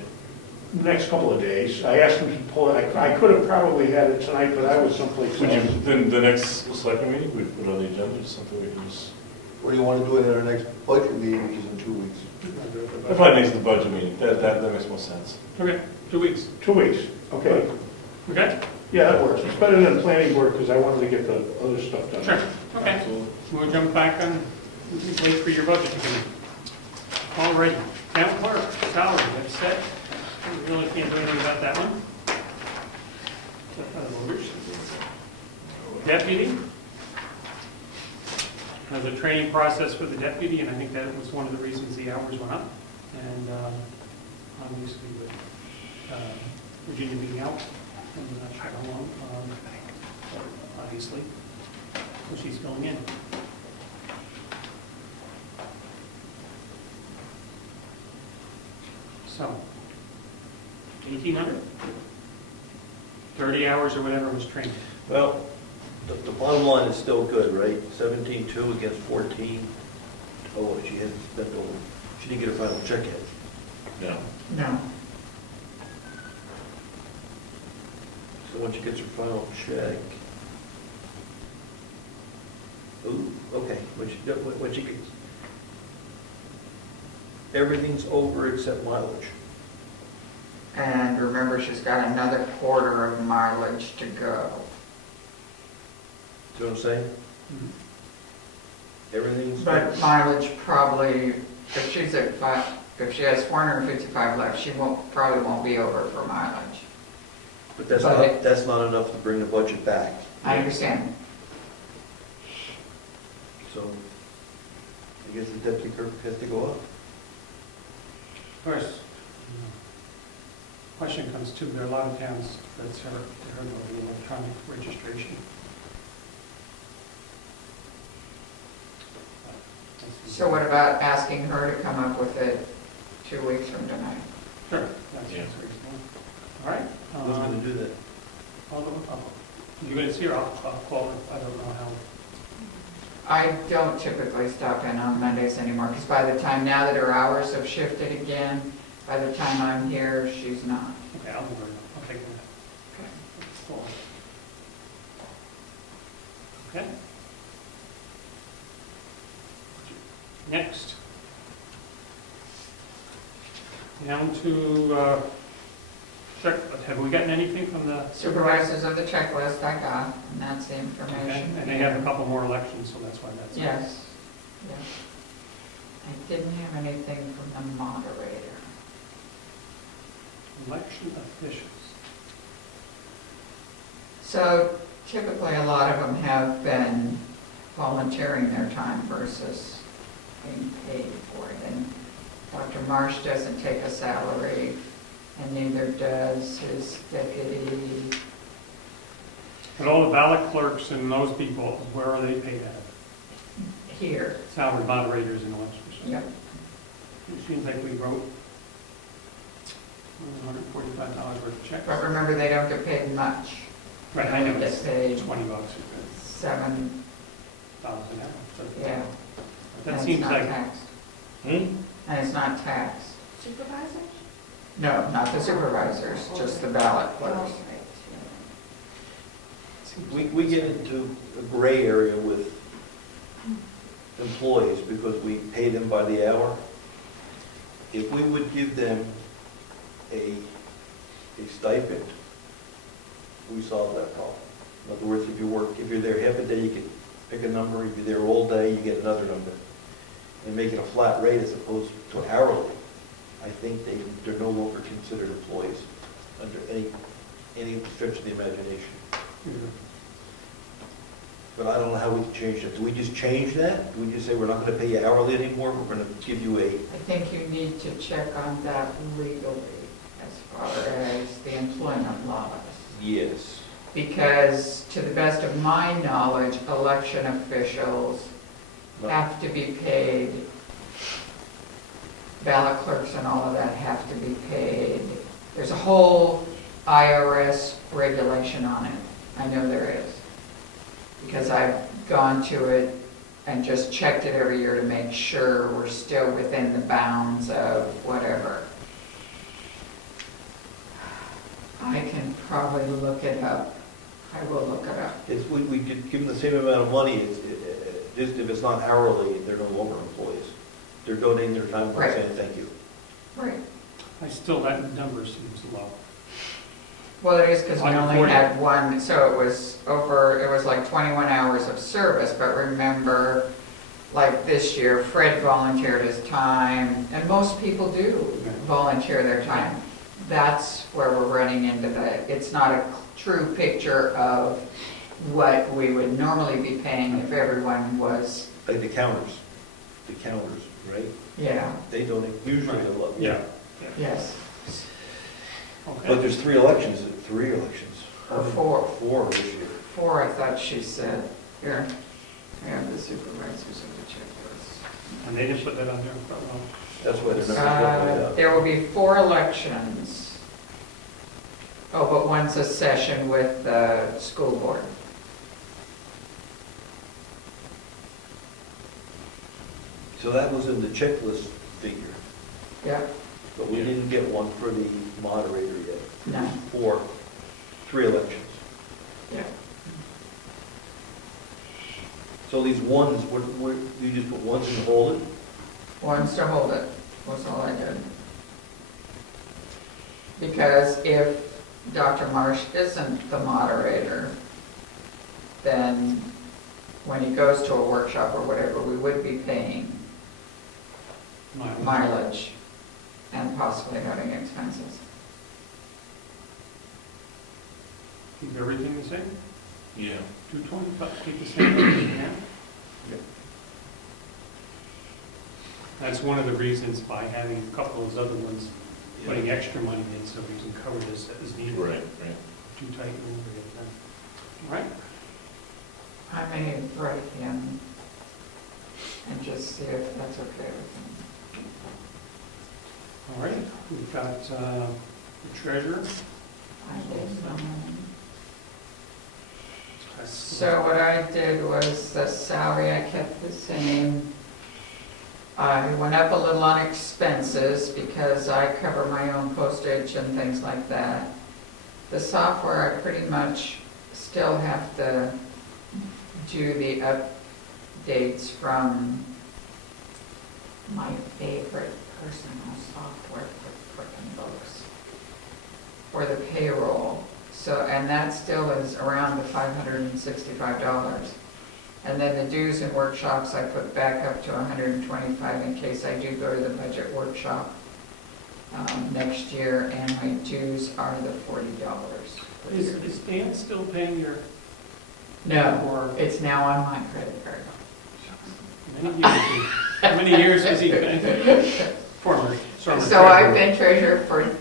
Next couple of days. I asked him to pull it. I could have probably had it tonight, but I was someplace Would you, else. then the next selectment meeting, we put it on the agenda, something we can just, What do you want to do in our next budget meeting, which is in 2 weeks? that probably makes the budget meeting, that makes more sense. Okay, 2 weeks. 2 weeks, okay. Okay? Yeah, that works. It's better than planning board, because I wanted to get the other stuff done. Sure. Okay. Absolutely. We'll jump back on, wait for your budget to come in. All right, town clerk, salary, that's set. We really can't do anything about that one. Deputy. There's a training process for the deputy, and I think that was one of the reasons the hours went up. And obviously with Virginia being out, I'm not sure how long, obviously, so she's filling in. So, 1,800? 30 hours or whatever was training. Well, the bottom line is still good, right? 17.2 against 14. Oh, she hadn't spent over, she didn't get her final check yet. Yeah. No. So when she gets her final check, Ooh, okay, what you could, everything's over except mileage. And remember, she's got another quarter of mileage to go. See what I'm saying? Everything's. But mileage probably, if she's at if she has 455 left, she probably won't be over for mileage. But But that's not enough to bring the budget back. I understand. So I guess the deputy clerk has to go up. Of course, question comes too, there are a lot of towns that serve the electronic registration. So what about asking her to come up with it 2 weeks from tonight? Sure, that's reasonable. All right. Who's going to do that? You're going to see her, I'll call her, I don't know how. I don't typically stop in on Mondays anymore, because by the time, now that her hours have shifted again, by the time I'm here, she's not. Okay, I'll move her, I'll take her. Okay. Next. Down to, check, have we gotten anything from the Supervisors of the checklist I got, and that's the Okay, information. and they have a couple more elections, so that's why that's. Yes, yes. I didn't have anything from the moderator. Election officials. So typically, a lot of them have been volunteering their time versus being paid for it. And Dr. Marsh doesn't take a salary, and neither does his deputy. But all the ballot clerks and those people, where are they paid at? Here. Salary moderators and elections. Yep. It seems like we wrote $145 worth of checks. But remember, they don't get paid much. Right, I know, They it's get paid $20 $7, an hour. So yeah. that And seems it's not like, taxed. Hmm? And it's not taxed. Supervisors? No, not the supervisors, just the ballot Oh, clerks. right, yeah. We get into a gray area with employees because we pay them by the hour. If we would give them a stipend, we solve that problem. In other words, if you're there half a day, you can pick a number. If you're there all day, you get another number. And make it a flat rate as opposed to hourly. I think they're no longer considered employees under any stretch of the imagination. But I don't know how we can change that. Do we just change that? Do we just say we're not going to pay you hourly anymore? We're going to give you a... I think you need to check on that legally as far as the employment laws. Yes. Because to the best of my knowledge, election officials have to be paid, ballot clerks and all of that have to be paid. There's a whole IRS regulation on it. I know there is. Because I've gone to it and just checked it every year to make sure we're still within the bounds of whatever. I can probably look it up. I will look it up. We could give them the same amount of money. Just if it's not hourly, they're no longer employees. They're donating their time by Right. saying thank you. Right. that number seems low. Well, it is because we only 140. had one, so it was like 21 hours of service, but remember, like this year, Fred volunteered his time, and most people do volunteer their time. That's where we're running into it's not a true picture of what we would normally be paying if everyone was, Like the counters, right? yeah, They donate usually a lot. Yeah. yes, But Okay. there's three elections. or four. Four this year. Four, I thought she said. Here, I have the supervisors of the checklist. And they didn't put that on there, but well. That's why they're not going to There will be 4 elections. Oh, but one's a session with the school board. So that was in the checklist figure, Yep, but we didn't get one for the moderator yet. no, For 3 elections. yep. So these ones, you just put ones and hold it? One's to hold it, was all I did. Because if Dr. Marsh isn't the moderator, then when he goes to a workshop or whatever, we would be paying mileage and possibly having expenses. Keep everything the same? Yeah. 225, keep the same everything now? Yep. That's one of the reasons by having a couple of those other ones, putting extra money in so we can cover this as needed. Right, right. Too tight when we get done. All right? I may write him and just see if that's okay with him. All right, we've got the treasurer. I gave someone. So what I did was the salary, I kept the same. I went up a little on expenses because I cover my own postage and things like that. The software, I pretty much still have to do the updates from my favorite personal software for frickin' books for the payroll. So, and that still is around the $565. And then the dues and workshops, I put back up to $125 in case I do go to the budget workshop next year, and my dues are the $40. Is Dan still paying your? No, it's now on my credit card. How many years has he been? Former. So I've been treasurer for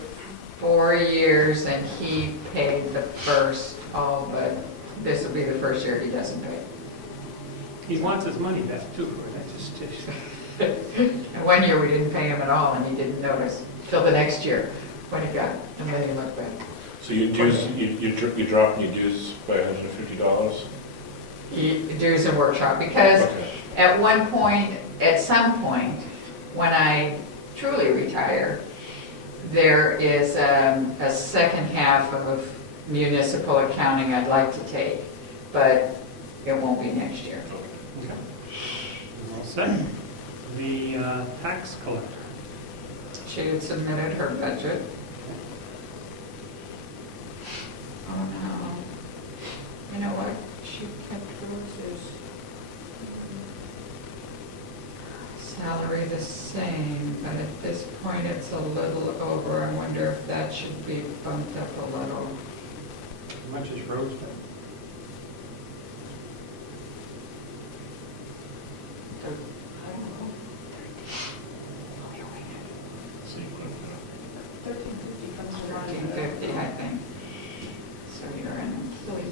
4 years, and he paid the first, but this will be the first year he doesn't pay. He wants his money back too, or that just. And 1 year we didn't pay him at all, and he didn't notice till the next year when he got it, and then he looked back. So your dues, you're dropping your dues by $150? Dues and workshop, because Okay. at some point, when I truly retire, there is a second half of municipal accounting I'd like to take, but it won't be next year. Okay. We're all set. The tax collector. She had submitted her budget. Oh no. You know what? She kept Rose's salary the same, but at this point it's a little over. I wonder if that should be bumped up a little. How much is Rose pay? I don't know. $13.50, I think. So you're an employee.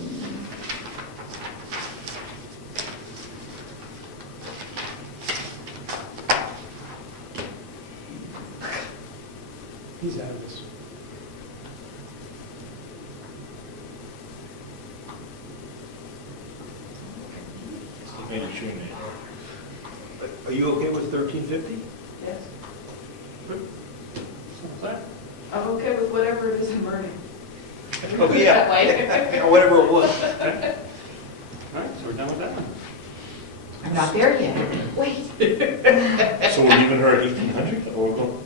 He's out of this. Maybe sure, Nate. Are you okay with 1350? Yes, What's that? I'm okay with whatever it is I'm earning. Oh, That yeah, way. or whatever it was. Okay. All right, so we're done with that one. I'm not there yet. Wait. So we're leaving her at 1,800, or we're going,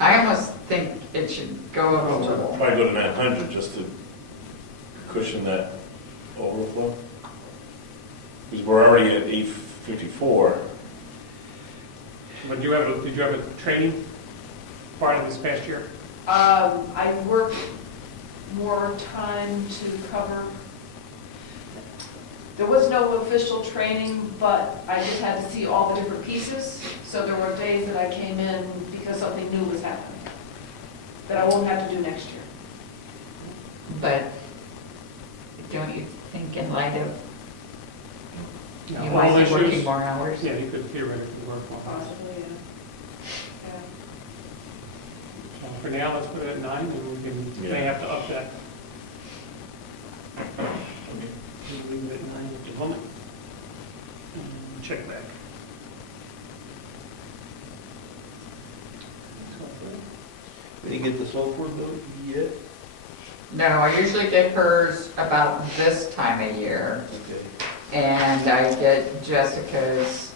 I almost think it should go up a little. probably go to 900 just to cushion that overflow? Because we're already at 854. But did you have a training part of this past year? I worked more time to cover. There was no official training, but I just had to see all the different pieces. So there were days that I came in because something new was happening that I won't have to do next year. But don't you think in light of Yeah, you all might be issues? working more hours? Yeah, you could theoretically work more hours. Possibly, yeah. So for now, let's put it at 9, and we may have to up that. We'll leave it at 9 at the moment. Check back. We didn't get the software bill yet? No, I usually get hers about this time of year. Okay. and I get Jessica's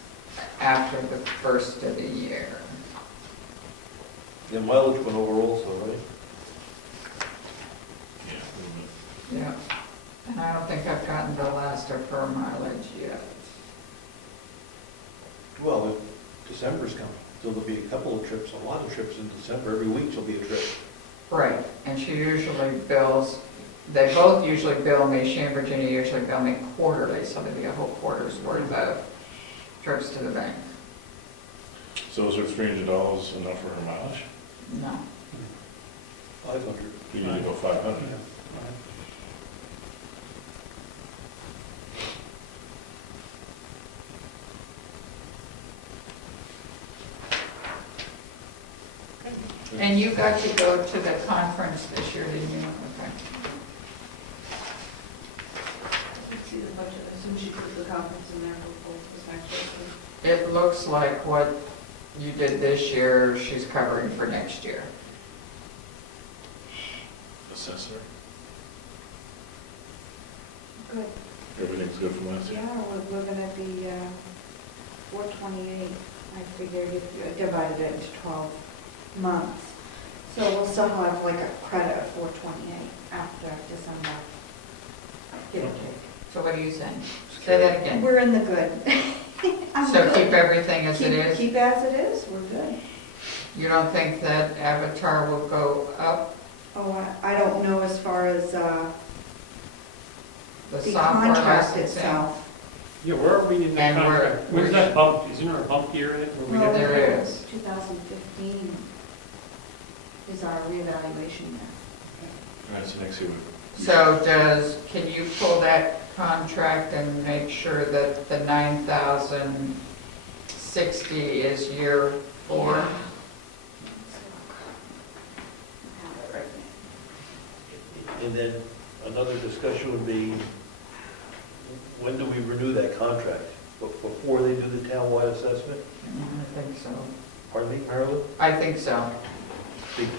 after the first of the year. The mileage went over also, right? Yeah. Yeah. And I don't think I've gotten the last of her mileage yet. Well, December's coming, so there'll be a couple of trips, a lot of trips in December. Every week there'll be a trip. Right, and she usually bills, they both usually bill me, she and Virginia usually bill me quarterly, so there'd be a whole quarter's worth of trips to the bank. So is her $300 enough for her mileage? No. 500. We need to go 500. And you got to go to the conference this year, didn't you? Okay. Let's see the budget, as soon as she puts the conference in there, we'll pull this next year. It looks like what you did this year, she's covering for next year. Assessor, Good. everything's good from last year? Yeah, we're gonna be 428. I figured if you divided it into 12 months. So we'll still have like a credit of 428 after December. Give or take. So what are you saying? Say that again. We're in the good. I'm So good. keep everything as it is? Keep as it is, we're good. You don't think that Avatar will go up, Oh, I don't know as far as the the software contract licensing? itself. Yeah, where are we in the And we're- contract? Where's that bump? Isn't there a bump year in it? Where we Well, get there is. 2015 is our reevaluation year. All right, so next year we. So can you pull that contract and make sure that the 9,060 is year 4? I have it right now. And then another discussion would be, when do we renew that contract? Before they do the townwide assessment? I think so. Pardon me, Marilou? I think so.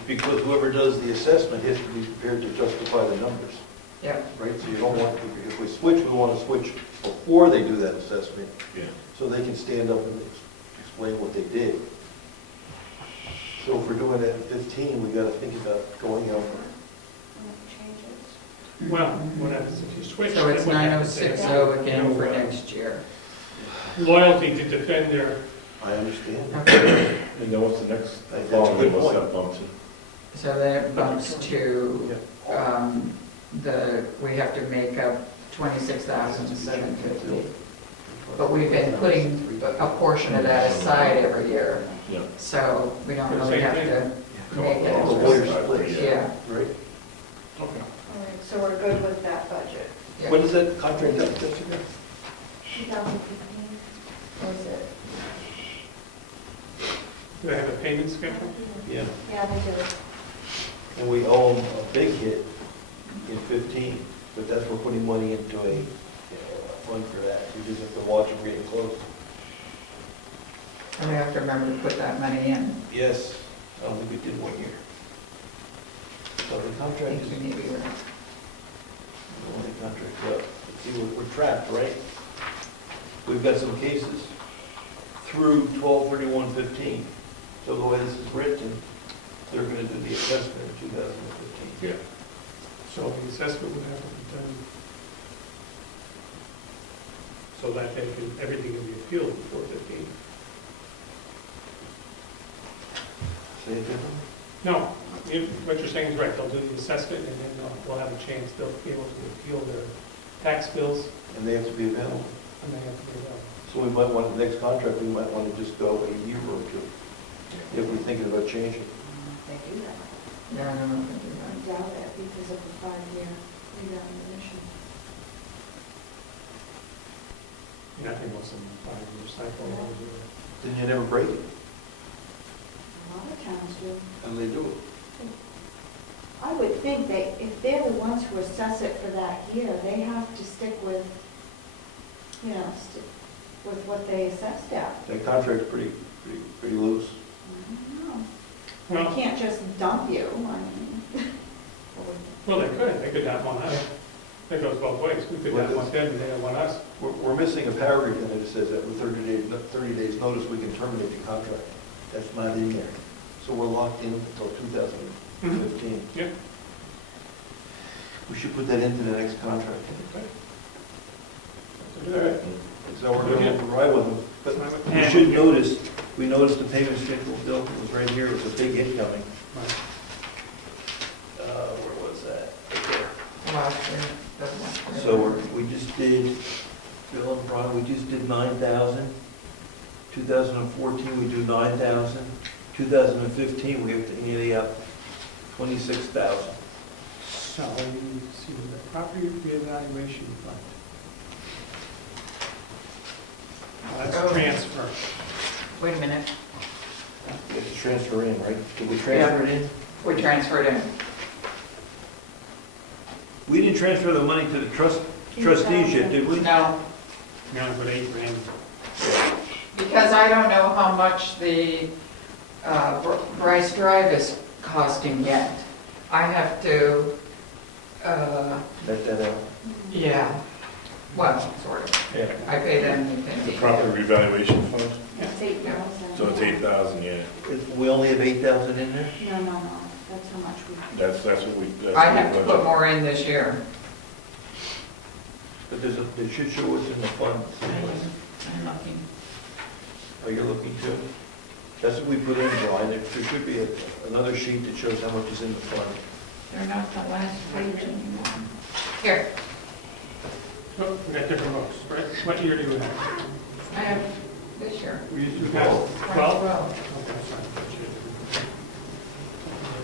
Because whoever does the assessment has to be prepared to justify the numbers, Yep. right? So you don't want, if we switch, we want to switch before they do that assessment, Yeah. so they can stand up and explain what they did. So if we're doing that in 15, we got to think about going over. Changes. Well, what happens if you switch? So it's then what happens 9060 there? again for next year. Loyalty to defend their, I understand. Okay. And then what's the next? That's a good What's point. that bump to? So then it bumps to, we have to make up 26,750. But we've been putting a portion of that aside every year, Yeah. so we don't For the really same have thing? to make The it. lawyer's split, Yeah. right? okay. All right, so we're good with that budget. Yeah. When is that contract up, Jessica? 2015, or is it? Do they have a payment schedule? Yeah. Yeah, they do. And we owe them a big hit in 15, but that's, we're putting money into a fund for that. We just have to watch them getting close. And we have to remember to put that money in. Yes, I don't think we did 1 year. So the I contract think is, we need to. the contract's up. See, we're trapped, right? We've got some cases through 12/31/15. So the way this is written, they're going to do the assessment in 2015. Yeah. So the assessment would have to be done so that they can, everything can be appealed before 15. Say it differently? No, what you're saying is right, they'll do the assessment and then they'll have a chance, they'll be able to appeal their tax bills And they have to be available. and they have to be available. So we might want, the next contract, we might want to just go a year or two, if we're thinking about changing. They do that. Yeah, I don't know if we do I that. doubt it because of the 5-year revaluation. And I think most of them are 5 years cycle. Then you never break it, A lot of towns do. and they do it. I would think that if they're the ones who assess it for that year, they have to stick with, with what they assessed at. That contract's pretty loose. I don't know. Well, They can't just dump you, I mean. well, they could not want out. It goes both ways. We could have one them, and they don't want us. We're missing a paragraph in it that says that with 30 days notice, we can terminate the contract. That's not in there. So we're locked in until 2015. Yeah. We should put that into the next contract. All right. So we're going to ride with them. But we And- should notice, we noticed the payment schedule, Bill, it was right here, it was a big hit coming. Right. Where was that? Right Last year, doesn't there. matter. So we just did, Bill and Brian, we just did 9,000. 2014, we do 9,000. 2015, we have to ante up 26,000. So, let me see, the property reevaluation fund. That's Oh. transfer. Wait a minute, We have to transfer in, right? Did we transfer it in? we transferred in. We didn't transfer the money to the trustees yet, did we? No, We only put $8,000. because I don't know how much the Bryce Drive is costing yet. I have to, Let that out. yeah, well, sort of. Yeah. I pay them The 50. property revaluation fund, It's 8,000. so it's 8,000, yeah. We only have 8,000 in there? No, that's how much we. That's what we, that's I what have we to put budgeted. more in this year. But they should show what's in the fund. I'm looking. Are you looking too? That's what we put in, Brian. There should be another sheet that shows how much is in the fund. They're not the last page anymore. Here, Oh, we got different books, right? What year do you have? I have this year. We used You to have call. 12? 12. Okay, sorry.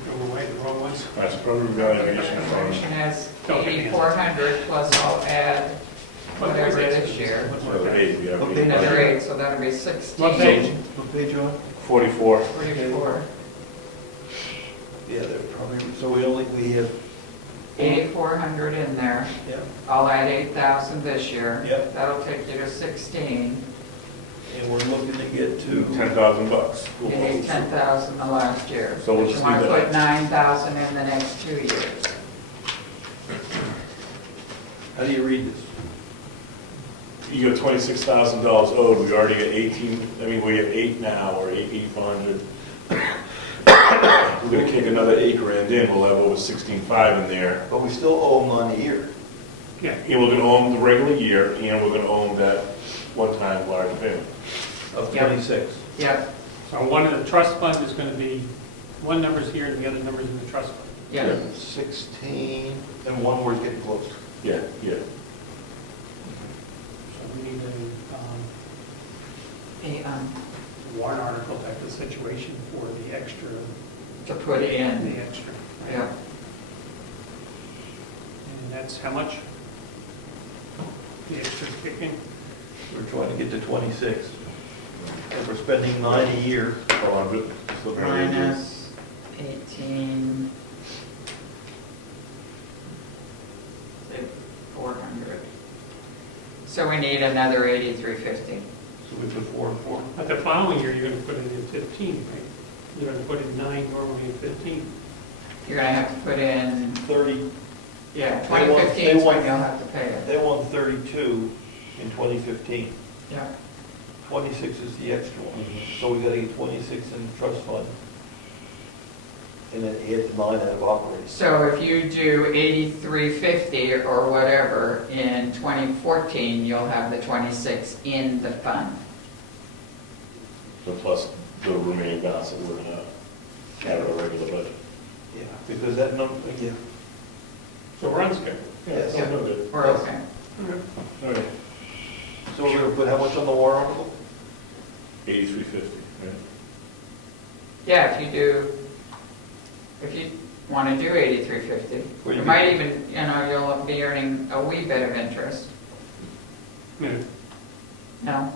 Go away, the wrong ones. That's property revaluation fund. Motion has Okay. 8,400 plus I'll add whatever this year. So 8, we have Okay. 8 Another budget. 8, so that'll be What 16. page? What page on? 44. 44. Yeah, they're probably, so we have, 8,400 in there. yeah, I'll add 8,000 this year. Yep. That'll take you to 16. and we're looking to get to, $10,000. You need 10,000 the last year. So we'll But just you want leave to that put at- 9,000 in the next 2 years. how do you read this? You got $26,000 owed, we already got 18, I mean, we have 8 now, or 8,400. We're gonna kick another 8 grand in, we'll have over 16,500 in there. But we still owe them on the year. Yeah. And we're gonna own the regular year, and we're gonna own that one-time large payment. Of Yep. 26. Yep, So one of the trust fund is going to be, one number's here and the other number's in the trust fund. yep. 16, and one word's getting close. Yeah, yeah. So we need A, a warrant article type of situation for the extra, To put in, the extra. yeah. And that's how much? The extra's kicking? We're trying to get to 26. And we're spending 9 a year. 400. Still paying 18. Minus 18. Say 400. So we need another 8,350. So we put 4 and 4. But the following year, you're going to put it in 15, right? You're going to put in 9, normally in 15. You're gonna have to put in, 30, yeah, They want- 2015 is they when want- you'll have to pay it. they want 32 in 2015. Yeah. 26 is the extra one. So we gotta get 26 in the trust fund. And then add the 9 out of operating. So if you do 8,350 or whatever in 2014, you'll have the 26 in the fund. So plus the remaining balance that we're gonna have our regular budget. Yeah, because that number, yeah. So we're on schedule. Yes. Yeah. No, good. We're okay. All right. So we're gonna put how much on the warrant article? 8,350, right? Yeah, if you want to do 8,350, Well, you you might could- even, you'll be earning a wee bit of interest. No, No?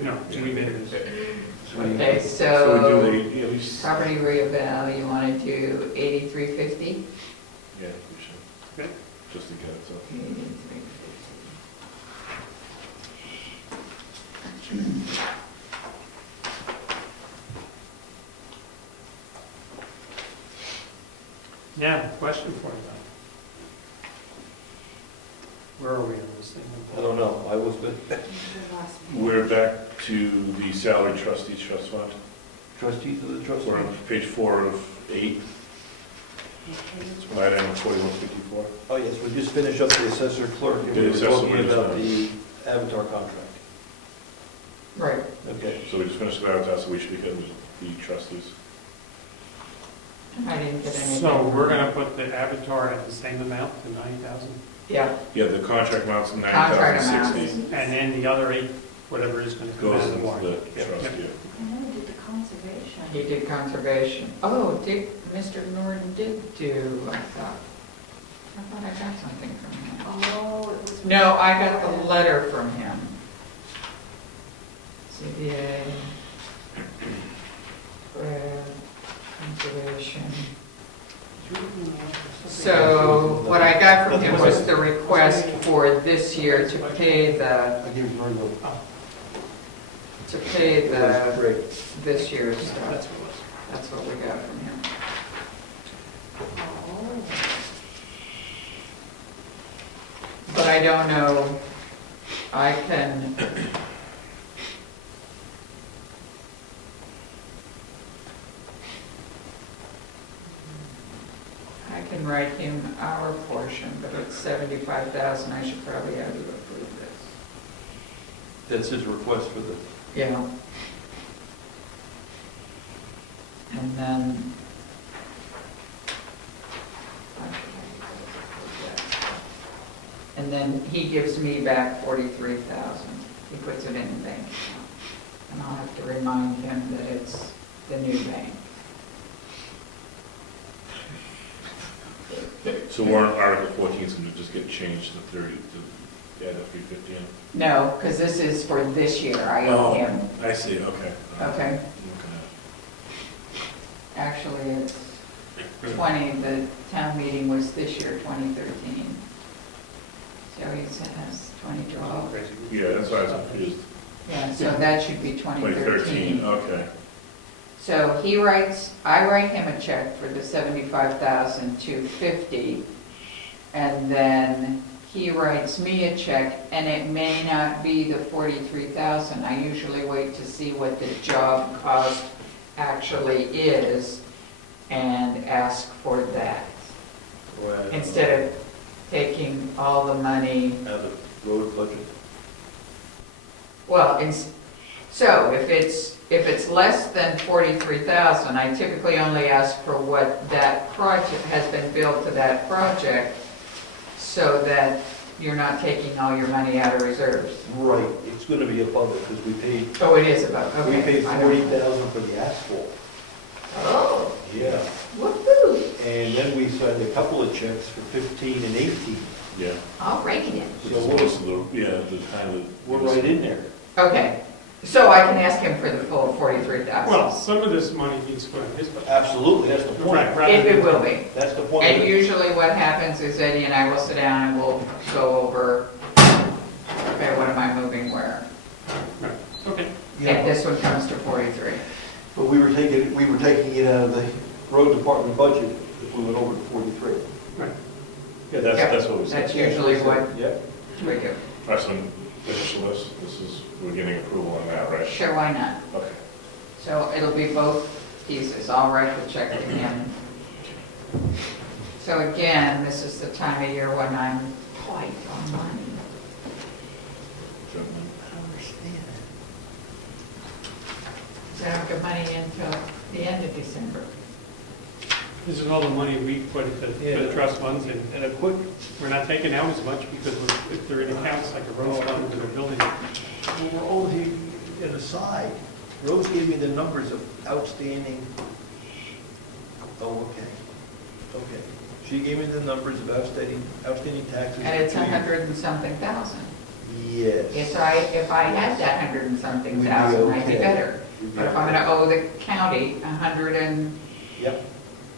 no, we made it. Okay, So we so do the, at least, property reeval, you want to do 8,350? yeah, we should, Okay. just to get it, so. 8,350. Now, question for you. Where are we on this thing? I don't know, I was with We're back to the salary trustees trust fund. trustees of the trust. We're on page 4 of 8. Line item 4154. Oh, yes, we just finished up the assessor clerk, and The we were assessor talking is about fine. the Avatar contract. Right. Okay. So we just finished the Avatar, so we should be getting the trustees. I didn't get anything. So we're gonna put the Avatar at the same amount, the 90,000, Yeah, Yeah, the contract amount's Contract amount. 9,060. and then the other 8, whatever is gonna come out Goes of the into warrant. the Yep, trust, yep. yeah. I know we did the conservation. he did conservation. Oh, Mr. Norton did do, I thought I got something from him. Oh, it was. No, I got the letter from him. CBA, Brad, conservation. So what I got from him was the request for this year to pay the, I give you very little. Great. this year's That's stuff. what it was. That's what we got from him. But I don't know, I can write him our portion, but it's 75,000, I should probably have you approve this. That's his request for the, Yeah. And then. And then he gives me back 43,000. He puts it in the bank account. And I'll have to remind him that it's the new bank. So warrant article 14 is going to just get changed to 30, to add a 350 in. No, because this is for this year, I owe him. I see, okay. Okay, actually, it's 20, the town meeting was this year, 2013. So he says 2012. Yeah, that's why I was confused. Yeah, so that should be 2013, 2013. okay. So I write him a check for the $75,250, and then he writes me a check, and it may not be the $43,000. I usually wait to see what the job cost actually is and ask for that, instead of taking all the money. out of the road budget. Well, so if it's less than 43,000, I typically only ask for what that project has been billed to that project, so that you're not taking all your money out of reserves. Right, it's gonna be above it, because we paid, Oh, it is about, okay. we paid I don't- 40,000 for the asphalt. Oh, Yeah. whoop-hoo, And then we signed a couple of checks for 15 and 18. Yeah. I'll rake it in. Which is close to the, yeah, the time that. We're right in there. Okay, so I can ask him for the full 43,000? Well, some of this money needs to go in his budget. Absolutely, that's the point. Right, rather If it than- will be. That's the point. And usually what happens is Eddie and I will sit down and we'll go over, okay, what am I moving where? Right, okay. And Yeah, this one comes to 43. but we were taking it out of the road department budget if we went over to 43. Right. Yeah, that's what we said. That's usually what Yep. we do. All right, so initial list, we're getting approval on that, right? Sure, why not? Okay. So it'll be both pieces. I'll write the check again. So again, this is the time of year when I'm tight on money. So I don't get money until the end of December. This is all the money we put into the trust funds, and And a quick, we're not taking out as much because if they're in accounts like a road fund or a building. we're only an aside. Rose gave me the numbers of outstanding. Oh, okay. Okay. She gave me the numbers of outstanding taxes. And it's for 2 years. 100 and something thousand. Yes. If I had that 100 and something We'd be thousand, I'd be okay. better. We'd be But if I'm okay. gonna owe the county 112, Yep.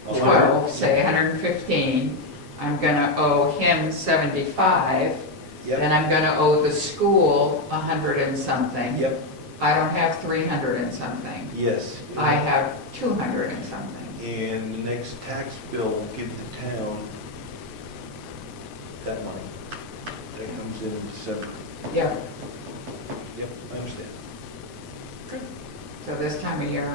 12, say 115, I'm gonna owe him 75, then Yep, I'm gonna owe the school 100 and something. yep, I don't have 300 and something. yes. I have 200 and something. And the next tax bill will give the town that money. That comes in December. Yeah, Yep, I understand. so this time of year,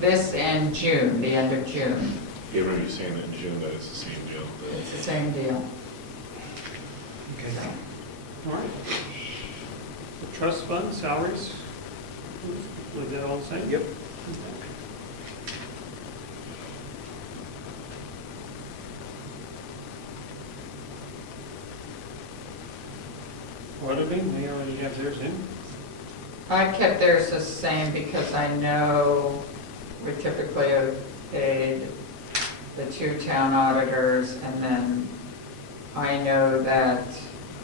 this and June, the end of June, Yeah, remember you saying that in June, that it's the same deal. it's the same deal. Okay. All right. The trust fund, salaries, was that all the same? Yep. Auditing, they already have theirs in. I kept theirs the same because I know we typically have paid the 2 town auditors, and then I know that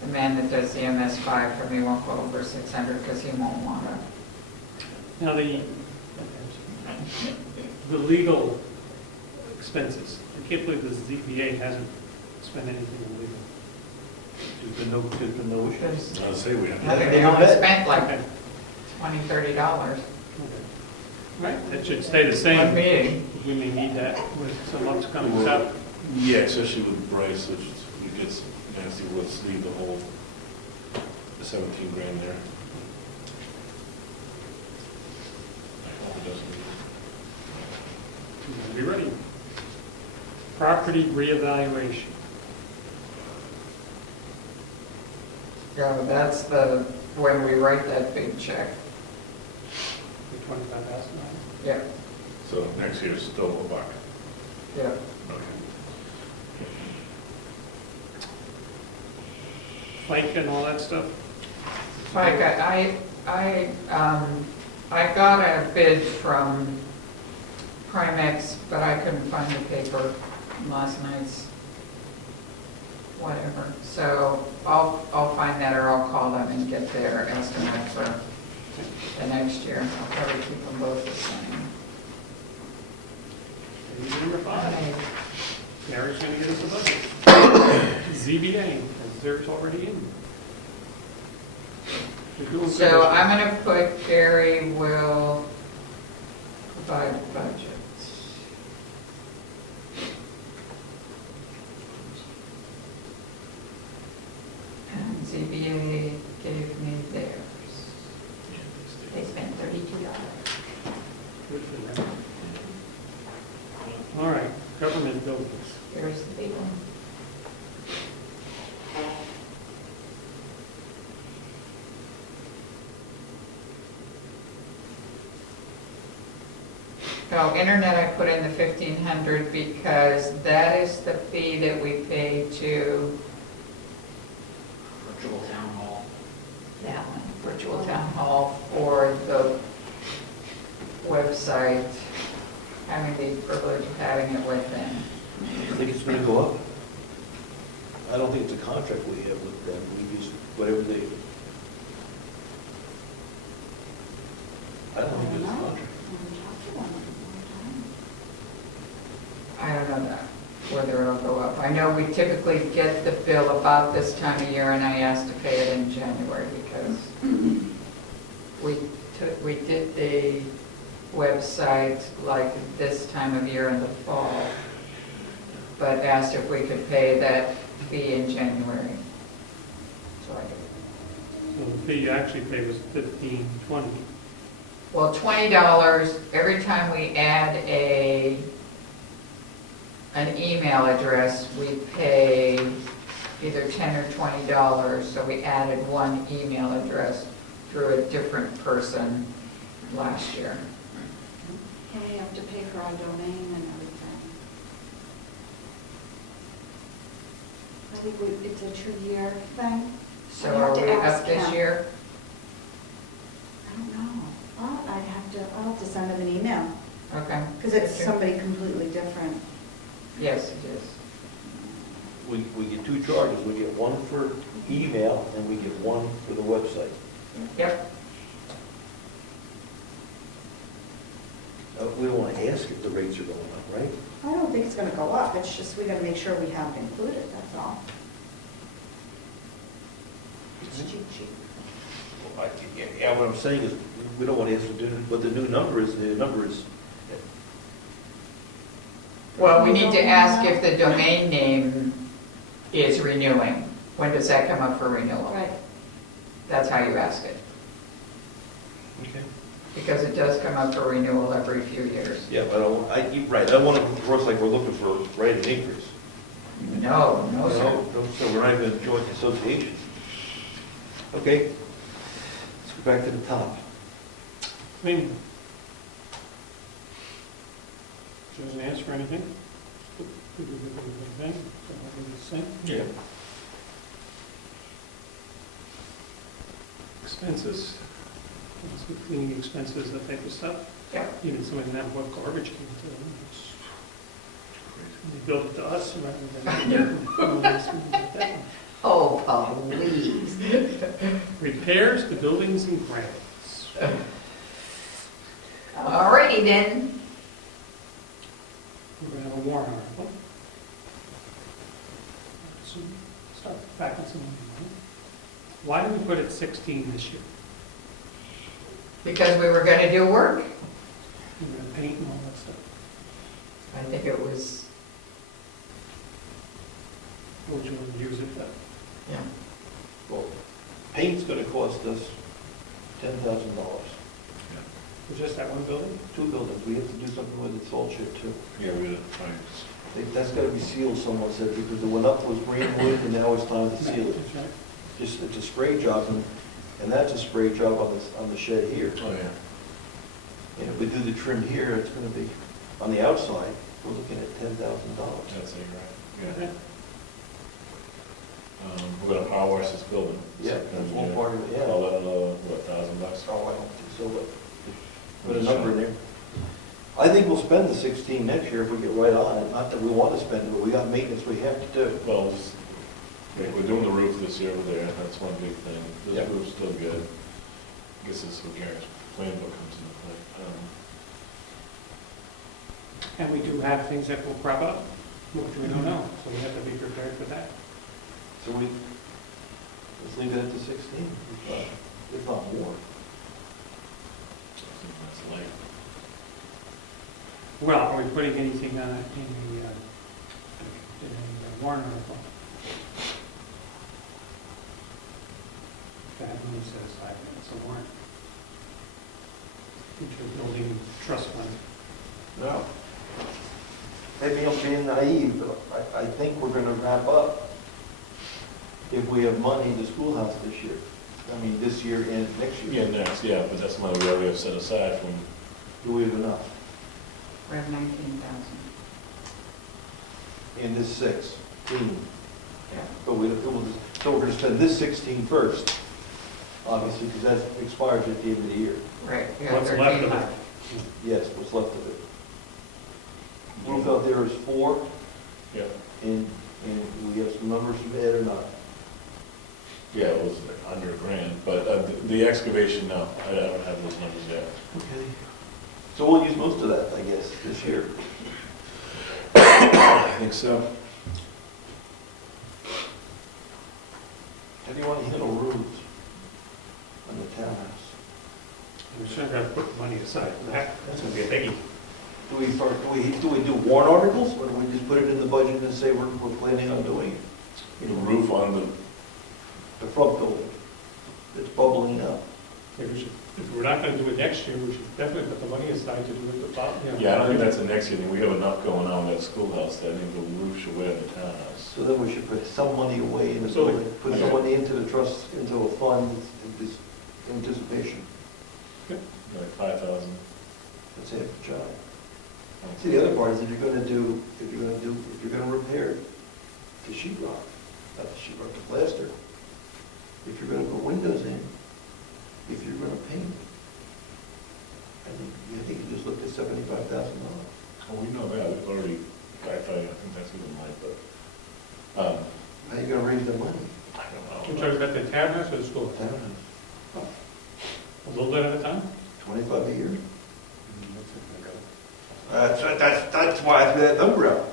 the man that does the MS5 for me won't go over 600 because he won't want to. Now, the legal expenses, I can't believe the ZBA hasn't spent anything on legal. There's been no issues. I'll say we have I to. think they only spent like Okay. $20, $30. Right, that should stay the One same. meeting. We may need that with some months coming up. Yeah, especially with Bryce, which it gets nasty, let's leave the whole 17 grand there. I hope it doesn't. Be ready. Property reevaluation. Yeah, that's when we write that big check. For $25,000. Yeah, So next year's still $1. yeah. Okay. FICA and all that stuff. Mike, I got a bid from Primex, but I couldn't find the paper in last night's whatever. So I'll find that, or I'll call them and get their estimate for the next year. I'll probably keep them both the same. Maybe number 5. Mary's going to get us a budget. ZBA, as theirs already in. They're doing good So this year. I'm going to put Gary will provide budgets. And ZBA gave me theirs. They spent $32. Good for them. All right, government buildings. Here's the big one. Oh, internet, I put in the 1,500 because that is the fee that we pay to Virtual town hall. that one, Virtual Town Hall, for the website, having the privilege of having it with them. I think it's gonna go up. I don't think it's a contract we have with them, we just, whatever they. I don't think it's a contract. I don't know that, whether it'll go up. I know we typically get the bill about this time of year, and I asked to pay it in January because we did the website like this time of year in the fall, but asked if we could pay that fee in January. So I did. So the fee you actually paid was $15.20. Well, $20, every time we add an email address, we pay either $10 or $20, so we added one email address through a different person last year. And we have to pay for our domain and everything. I think it's a 2-year thing. So I'd have are to we up ask this him. year? I don't know. Well, I'll have to send them an email, Okay. because it's somebody completely different. Yes, it is. We get 2 charges, we get one for email and we get one for the website. Yep. We don't wanna ask if the rates are going up, right? I don't think it's gonna go up, it's just we gotta make sure we have it included, that's all. It's cheap. Well, yeah, what I'm saying is, we don't wanna ask what the new number is, the number is. Well, we need to ask if the domain name is renewing. When does that come up for renewal? Right. That's how you ask it, Okay. because it does come up for renewal every few years. Yeah, but you're right, I don't want to come across like we're looking for a rate of increase. No, no, sir. No, so we're not even a joint association. Okay, let's go back to the top. I mean, she doesn't ask for anything. Yeah. Expenses, cleaning expenses, that type of stuff. Yeah. Even somebody not what garbage came to them. It's- They built it to us rather than. Oh, please. Repairs to buildings and grounds. All righty then. We're gonna have a warrant article. So, start backing some money. Why did we put it 16 this year? Because we were gonna do work. We're gonna paint and all that stuff. I think it was, What you want to use it for? yeah. Well, paint's gonna cost us $10,000. For just that one building? 2 buildings, we have to do something with the salt shed too. Yeah, we did, fine. That's gotta be sealed, someone said, because the one up was green wood and now it's time to seal it. That's right. Just, it's a spray job, and that's a spray job on the shed here. Oh, yeah. And if we do the trim here, it's gonna be, on the outside, we're looking at $10,000. That's it, right. Okay. We're gonna power wash this building. Yeah, that's one part of it, yeah. Call that another, what, $1,000? Oh, I don't think so, but put a number in there. I think we'll spend the 16 next year if we get right on it. Not that we want to spend it, but we got maintenance we have to do. Well, we're doing the roof this year over there, that's one big thing. This Yep. roof's still good. I guess this is what Gary's plan book comes into play. And we do have things that will crop up, which we don't know, so we have to be prepared for that. So let's leave it at the 16, if not more. I think that's light. Well, are we putting anything on it in the warrant article? That money set aside, it's a warrant. Future building trust fund. No. Maybe I'm being naive, but I think we're gonna wrap up if we have money in the schoolhouse this year. I mean, this year and next year. Yeah, next, yeah, but that's money we already have set aside from, Do we have enough? We have 19,000. In this 16. Yeah. But so we're gonna spend this 16 first, obviously, because that expires at the end of the year. Right. we got What's 13 left of it? left. Yes, what's left of it. Roof out there is 4, yeah. and we have some numbers from Ed or not. Yeah, it was under $1,000, but the excavation, no, I don't have those numbers yet. Okay. So we'll use most of that, I guess, this year. I think so. How do you want to handle roofs on the townhouse? We're sure gonna put money aside for that, that's gonna be a biggie. Do we do warrant articles, or do we just put it in the budget and say we're planning on doing it? The roof on The front building, it's bubbling up. Maybe we should, if we're not gonna do it next year, we should definitely put the money aside to do it about, you know. yeah, I don't think that's the next year thing. We have enough going on with that schoolhouse that I think the roof should wear the townhouse. So then we should put some money away in the So- building, put some money into the trust, into a fund, in this anticipation. Like 5,000. That's half the job. See, the other part is if you're gonna repair the sheet rock, not the sheet rock, the plaster, if you're gonna put windows in, if you're gonna paint, I think you just looked at $75,000. Oh, we know that, we've already, I think that's even light, but, How you gonna raise the money? I We're don't know. talking about the townhouse or the school? Townhouse, A little bit at a time? 25 a year? That's why I threw that number out.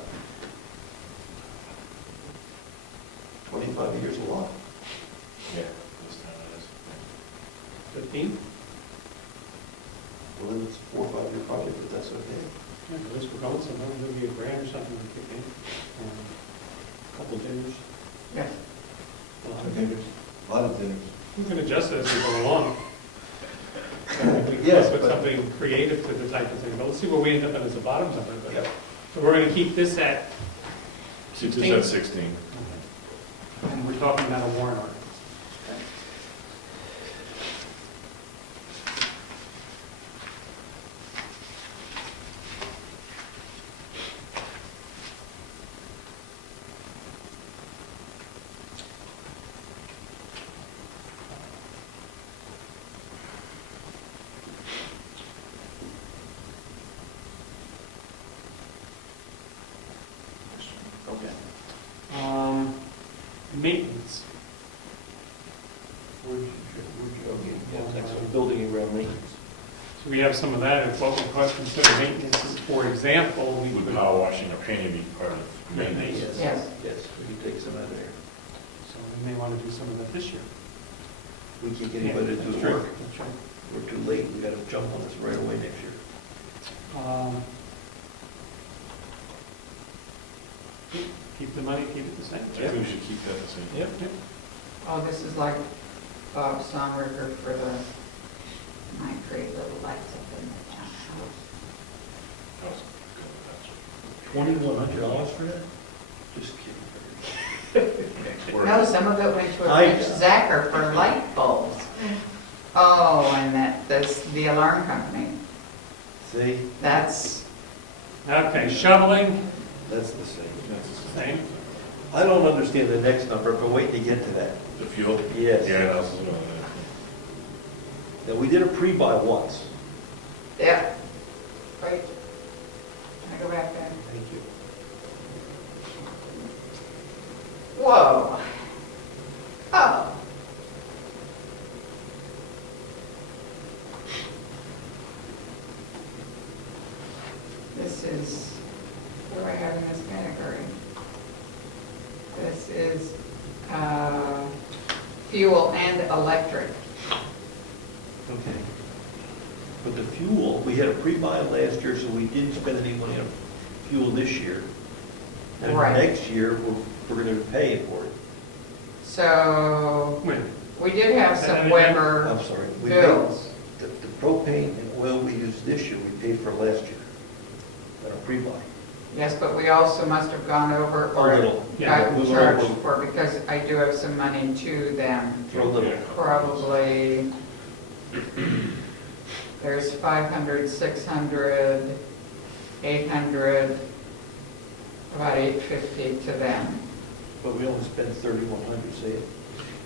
25 a year's a lot. Yeah, this time it is. 15? Well, then it's a 4 or 5 year project, but that's okay. Yeah, at least we're going somewhere, maybe $1,000 or something to kick in. A couple dinners. Yeah. Dinners, a lot of dinners. We can adjust it as we go along. We can Yes, put but- something creative to the type of thing, but let's see what we end up at as a bottom number. But- Yep. So we're gonna keep this at, It's at 16. and we're talking about a warrant article. Maintenance. Building and ground maintenance. So we have some of that, if what we consider maintenance is, for example, we Would could, power washing or painting be part of maintenance? Yes. Yes, we can take some out of there. so we may want to do some of that this year. We can't get anybody to do That's the true. work. That's right. We're too late, we gotta jump on this right away next year. Keep the money, keep it the same. I think we should keep that the same. Yep. Oh, this is like Bob Sonberger for the, my great little lights up in the townhouse. I was good with $2,100 for that? Just kidding. that. We're- No, some of it went to a I- Rich Zacher for light bulbs. Oh, and that's the alarm company. See, That's, Okay, shoveling, that's the same. same. I don't understand the next number, but wait to get to that. The fuel? Yes. Yeah, I was just going Now, we did a pre-buy once. yeah. Right. I go back there. Thank you. Whoa. Oh. This is, what do I have in this category? This is fuel and electric. Okay. But the fuel, we had a pre-buy last year, so we didn't spend any money on fuel this year. And Right. next year, we're gonna pay for it. So Wait, we did have some And- Weber I'm sorry. We paid- bills. The propane and oil we used this year, we paid for last year. At a pre-buy. Yes, but we also must have gone over A or little. Yeah, gotten we went charged over. for, because I do have some money to them. For a little. Probably, there's 500, 600, 800, about 850 to them. But we only spent 3,100, say it.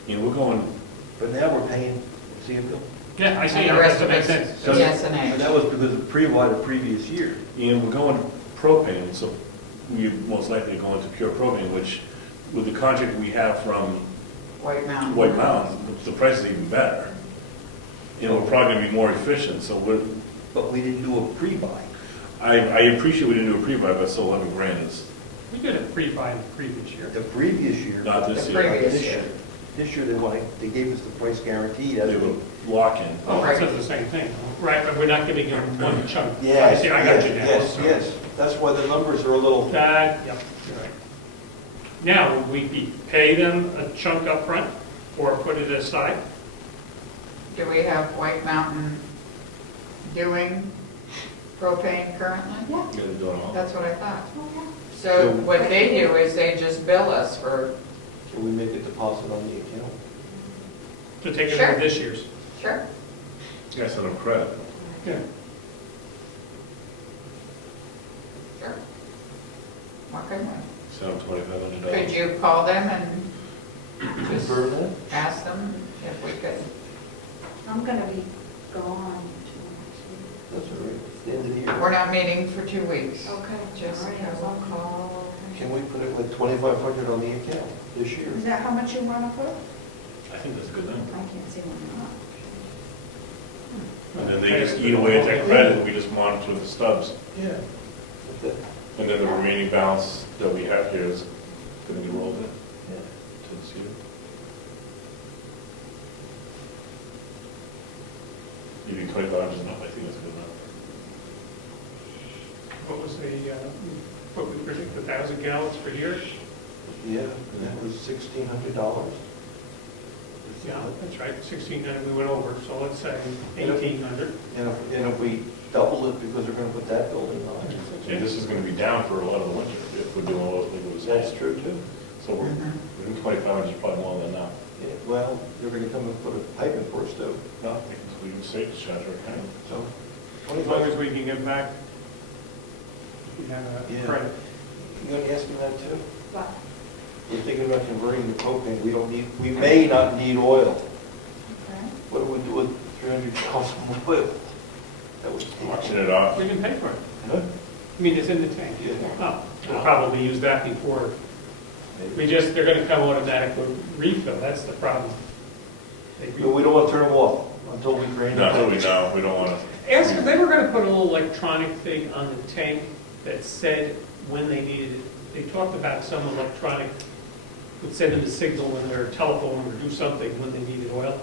Yeah, we're going, But now we're paying, see it, Bill? yeah, I see, And the that rest of makes it's sense. yes And and that A. was because of pre-buy the previous year. and we're going propane, so we most likely going to pure propane, which with the contract we have from White Mountain. White Mountain, the price is even better. And we're probably gonna be more efficient, so But we didn't do a pre-buy. I appreciate we didn't do a pre-buy, but still 11 grand is We did a pre-buy the previous year. The previous year. not this The year. previous This year. year. This year, they gave us the price guarantee. That's They what- would lock in. Oh, Right. it says the same thing, right, but we're not giving them one chunk. Yes, I see, I got you now. yes, So- yes. That's why the numbers are a little, Yep, you're right. Now, would we pay them a chunk up front or put it aside? Do we have White Mountain doing propane currently? Yeah. You gotta do it all. That's what I thought. Oh, yeah. So what they do is they just bill us for, so we make a deposit on the account. To take it Sure. from this year's? sure, You guys send them credit. Yeah. sure. Why couldn't we? Send them $2,500. Could you call them and just Confirm that? ask them if we could? I'm gonna be gone till next week. That's all right. It's the end of the year. We're not meeting for 2 weeks. Okay. Jessica All right, will I'll call. Can we put it like 2,500 on the account this year? Is that how much you wanna put? I think that's a good I number. can't see one now. And then they just eat away at that credit, we just monitor the stubs. Yeah. That's it. And then the remaining balance that we have here is gonna be rolled in Yeah. to this year. You think $2,500 is enough? I think that's a good number. What was what we predict, 1,000 gallons per year? Yeah, and that was $1,600. Yeah, that's right, 1,600 we went over, so let's say 1,800. And if we double it because we're gonna put that building on. And this is gonna be down for a lot of the winter if we're doing what it was. That's true too. So we're, 2,500 is probably more than enough. Yeah, well, they're gonna come and put a pipe in for us too. No, we can say it's charge our kind. So, As long as we can get back, we have Yeah. a credit. you gonna ask me that too? But, We're thinking about converting to propane. We may not need oil. okay. What do we do with 300 gallons of oil? That would Auction it off. We can pay for it. Huh? I mean, it's in the tank. Yeah. Oh, we'll probably use that before, they're gonna come automatic with refill, that's the problem. They But we don't want to turn them off until we drain No, them. we know, we don't wanna. Ask if they were gonna put a little electronic thing on the tank that said when they needed it. They talked about some electronic, would send them a signal when their telephone or do something when they needed oil,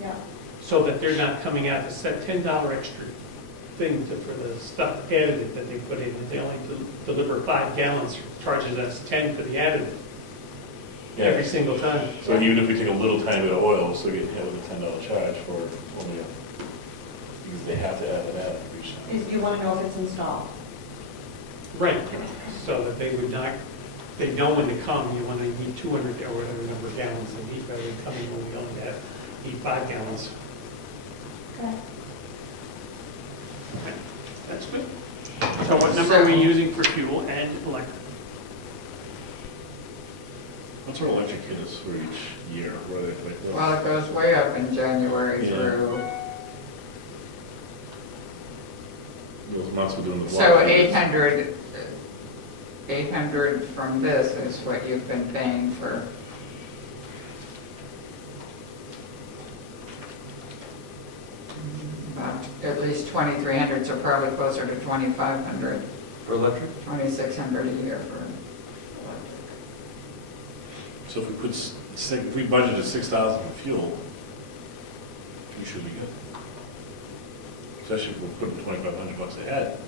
Yeah, so that they're not coming out to set $10 extra thing for the stuff additive that they put in. If they only deliver 5 gallons, charges us 10 for the additive every Yeah, single time. so even if we take a little tiny bit of oil, so we get hit with a $10 charge for only because they have to add it out each time. you want to know if it's installed? Right, so that they would not, they know when to come, you want to need 200 or whatever number of gallons they need, rather than coming when we only need 5 gallons. Okay. Okay, that's good. So what number are we using for fuel and electric? What's our electric is for each year? What are they like? Well, it goes way up in January Yeah. through, Those amounts we're doing the. so 800 from this is what you've been paying for. About at least 2,300, so probably closer to 2,500, For electric? 2,600 a year for electric. So if we put, if we budgeted 6,000 for fuel, we should be good. Especially if we're putting 2,500 bucks ahead,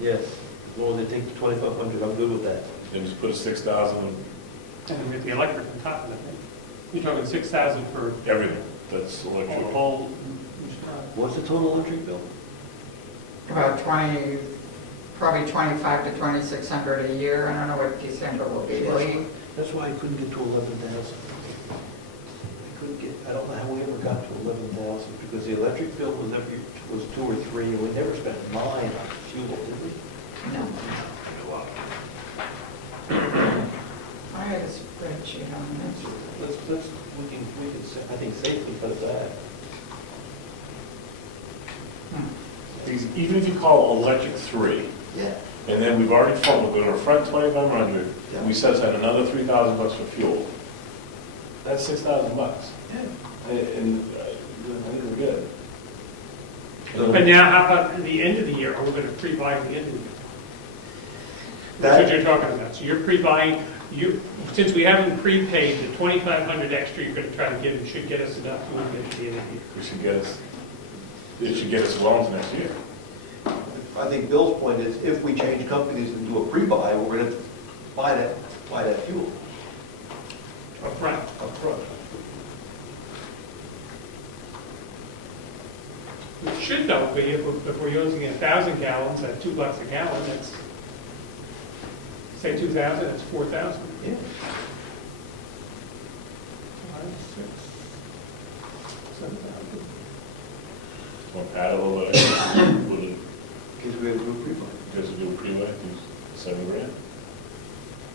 Yes. As long as they take the 2,500, I'm good with that. then just put a 6,000 And then with the electric on top of it. You're talking 6,000 for everything, that's electric. all, What's the total electric bill? About 20, probably 2,500 to 2,600 a year. I don't know what December will be. That's why I couldn't get to 11,000. I couldn't get, I don't know how we ever got to 11,000, because the electric bill was 2 or 3, and we never spent 9 on fuel, did we? No. I had a spreadsheet on this. We can, I think safely cut that. Because even if you call electric 3, Yeah. and then we've already funded, we're going to front 2,500, Yeah. we set aside another 3,000 bucks for fuel, that's 6,000 bucks. Yeah. And I think we're good. but now how about at the end of the year? Are we going to pre-buy at the end of the year? That's what you're talking about. So you're pre-buying, since we haven't prepaid the 2,500 extra you're going to try to get, it should get us enough to get to the end of the year. We should get us, it should get us well into next year. I think Bill's point is, if we change companies and do a pre-buy, we're going to buy that fuel Up front. up front. It should though, be if we're using 1,000 gallons at $2 a gallon, that's, say 2,000, that's 4,000. Yeah. 5, 6, 7,000. Want to add a little bit, extra, would it, In case we have to do a pre-buy. because we do a pre-buy, use $7,000.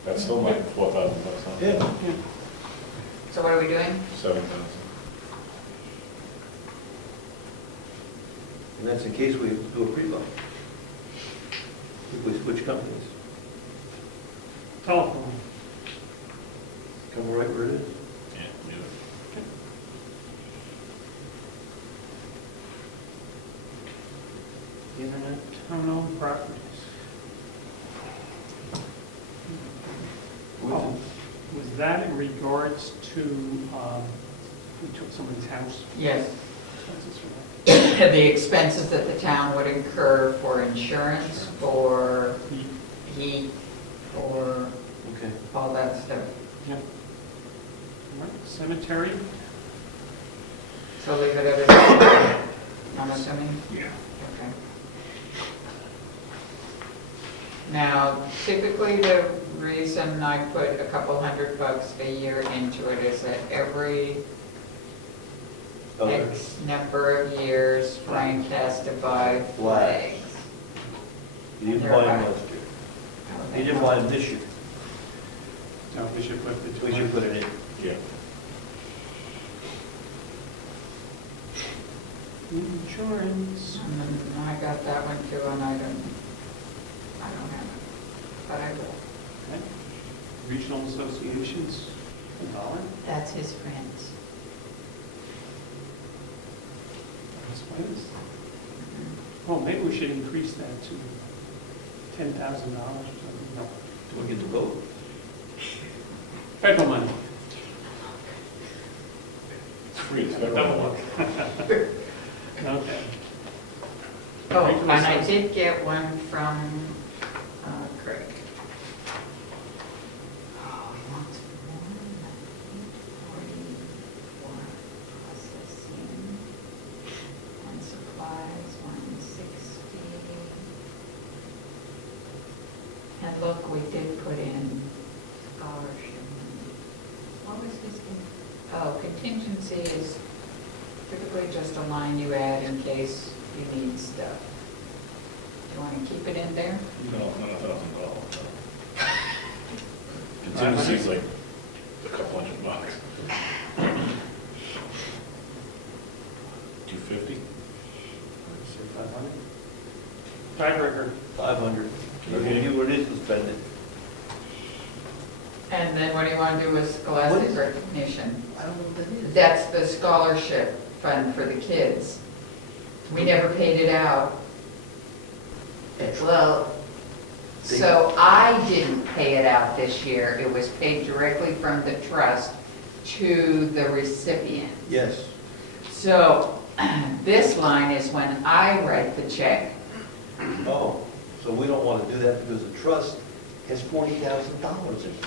That's still like 4,000 bucks, huh? Yeah. So what are we doing? 7,000. And that's in case we do a pre-buy. If we switch companies. Telephone. Come right where it is. Yeah, do it. Internet, town-owned properties. Oh, was that in regards to, we took somebody's house? Yes. Expenses for that? The expenses that the town would incur for insurance, for heat, for Okay. all that stuff. Yep. Cemetery? So leave it at a, I'm assuming? Yeah. Okay. Now, typically the reason I put a couple $100 a year into it is that every X number of years, Frank has to buy flags. You didn't buy them last year. You didn't buy them this year. No, we should put the We should put it in. Yeah. Insurance. And then I got that one too, and I don't have it, but I will. Okay. Regional associations, $1. That's his friends. Explains. Oh, maybe we should increase that to $10,000 or something. No. Do we get to vote? Federal money. It's free, it's Double federal. look. Okay. Oh, and I did get one from Craig. Oh, he wants more processing and supplies, 160. And look, we did put in scholarship. What was his, oh, contingency is typically just a line you add in case you need stuff. Do you want to keep it in there? No, not $1,000. Contingency's like a couple $100. 250? 500. Tiebreaker. 500. You're going to do what it is to spend it. And then what do you want to do with scholastic What is it? recognition? I don't know what that is. That's the scholarship fund for the kids. We never paid it out. Well, so I didn't pay it out this year. It was paid directly from the trust to the recipient. Yes. So this line is when I write the check. Oh, so we don't want to do that because the trust has $40,000 in it.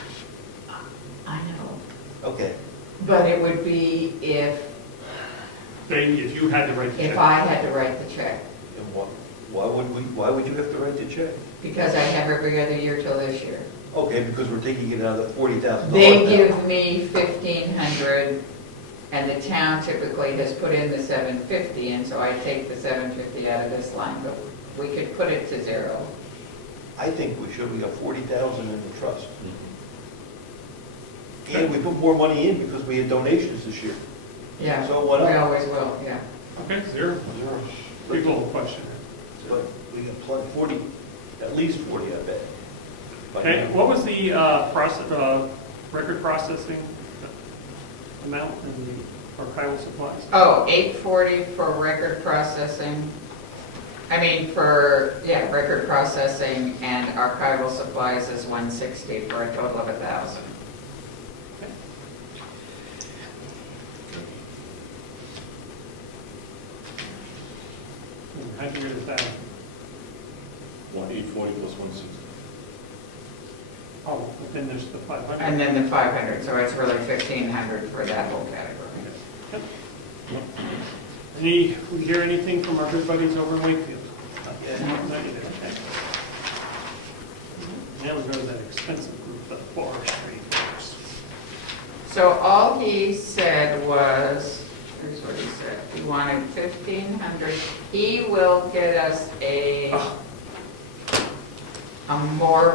I know. Okay. But it would be if If you had to write the check. I had to write the check. And why would you have to write the check? Because I have every other year till this year. Okay, because we're taking it out of the $40,000. They now. give me $1,500, and the town typically has put in the $750, and so I take the $750 out of this line, but we could put it to zero. I think we should. We got $40,000 in the trust. And we put more money in because we had donations this year. Yeah, So we what else? always will, yeah. Okay, zero. Big old question. But we can plug 40, at least 40, I bet. Okay, what was the record processing amount in the archival supplies? Oh, $840 for record processing. I mean, record processing and archival supplies is $160 for a total of $1,000. How'd you get it down? 840 plus 160. Oh, but then there's the 500. And then the 500, so it's really 1,500 for that whole category. Yep. We hear anything from our good buddies over in Wakefield? Not yet. Not yet, okay. Now we go to that expensive group, the forestry folks. So all he said was, here's what he said, he wanted 1,500. He will get us a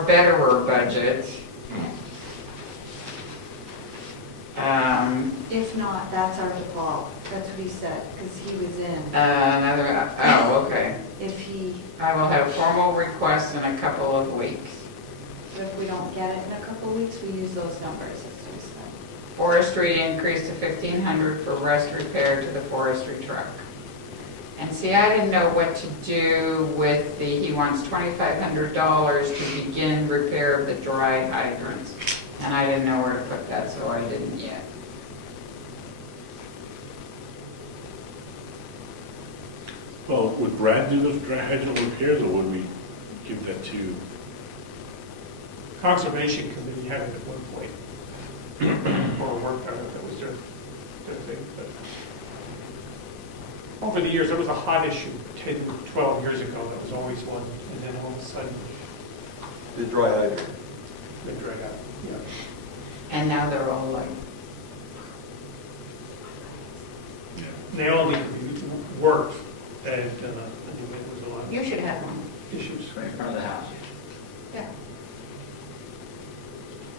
betterer budget. If not, that's our default. That's what he said, because he was in. Okay. If he, I will have formal requests in a couple of weeks. if we don't get it in a couple of weeks, we use those numbers, as we said. Forestry increased to 1,500 for rust repair to the forestry truck. And see, I didn't know what to do with he wants $2,500 to begin repair of the dry hydrants. And I didn't know where to put that, so I didn't yet. Well, would Brad do those dry hydrant repairs, or would we give that to? Conservation Committee had it at one point, or worked on it, that was but over the years, it was a hot issue 10, 12 years ago, that was always one, and then all of a sudden, The dry hydrant. they dried out. Yeah. And now they're all like, They all need to be worked, and anyway, there was a lot of you should have one issues. right in front of the house. Yeah.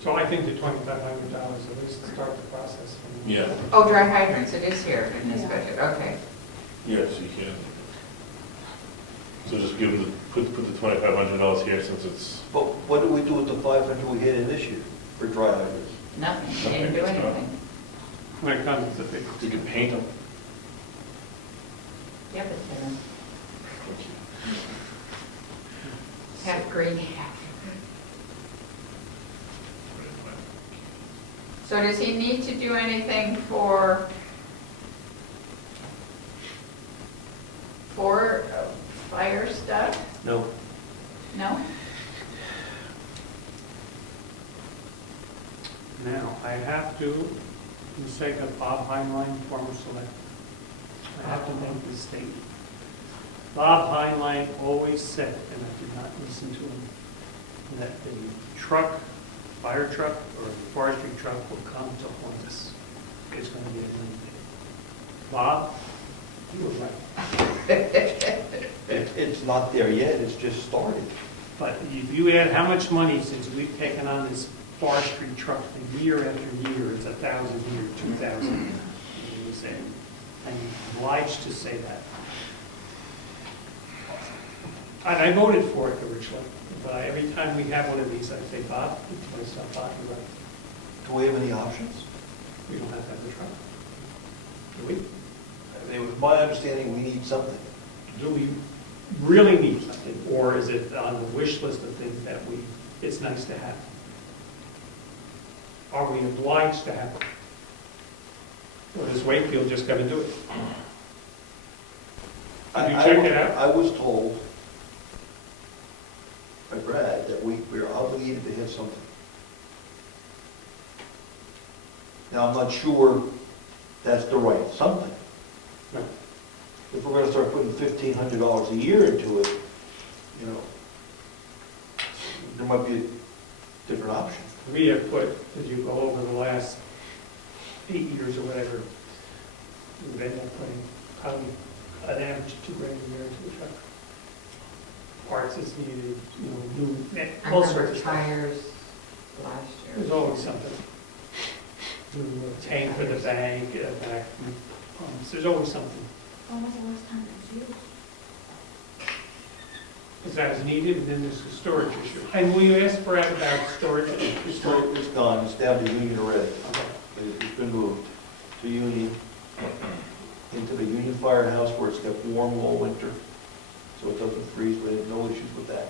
So I think the $2,500 at least to start the process. Yeah. Oh, dry hydrants, it is here in this Yeah. budget, okay. Yes, you can. So just give them, put the $2,500 here since it's, But what do we do with the 500 we had in this year for dry hydrants? Nothing, they didn't do Nothing, it's not. anything. When it comes to big, you can paint them. Yeah, but have green hat. So does he need to do anything for fire stuff? No. No? now, I have to, for the sake of Bob Heinlein, former select, I have to make this statement. Bob Heinlein always said, and I did not listen to him, that the truck, fire truck or forestry truck will come to haunt us. It's going to be eliminated. Bob, you were right. It's not there yet, it's just started. But if you add how much money since we've taken on this forestry truck year after year, it's 1,000 here, 2,000. You say, I'm obliged to say that. And I voted for it originally, but every time we have one of these, I say, Bob, it's myself, Bob, you're right. Do we have any options? We don't have to have the truck. Do we? It was my understanding we need something. Do we really need something, or is it on the wish list of things that it's nice to have? Are we obliged to have it? Or does Wakefield just come and do it? Did you check it out? I was told by Brad that we're obligated to have something. Now, I'm not sure that's the right something. No. If we're gonna start putting $1,500 a year into it, you know, there might be a different option. We have put, as you go over the last 8 years or whatever, we've ended up putting probably an average $2,000 a year into the truck. Parts is needed, new, I all remember sorts of stuff. tires last year. There's always something. New tank for the bank, back pumps, there's always something. When was the last time it was used? Is that as needed, and then there's the storage issue. And we asked Brad about storage. It's gone, it's down to Union Red. It's been moved to Union, into the Union Firehouse where it's kept warm all winter, so it doesn't freeze. We have no issues with that.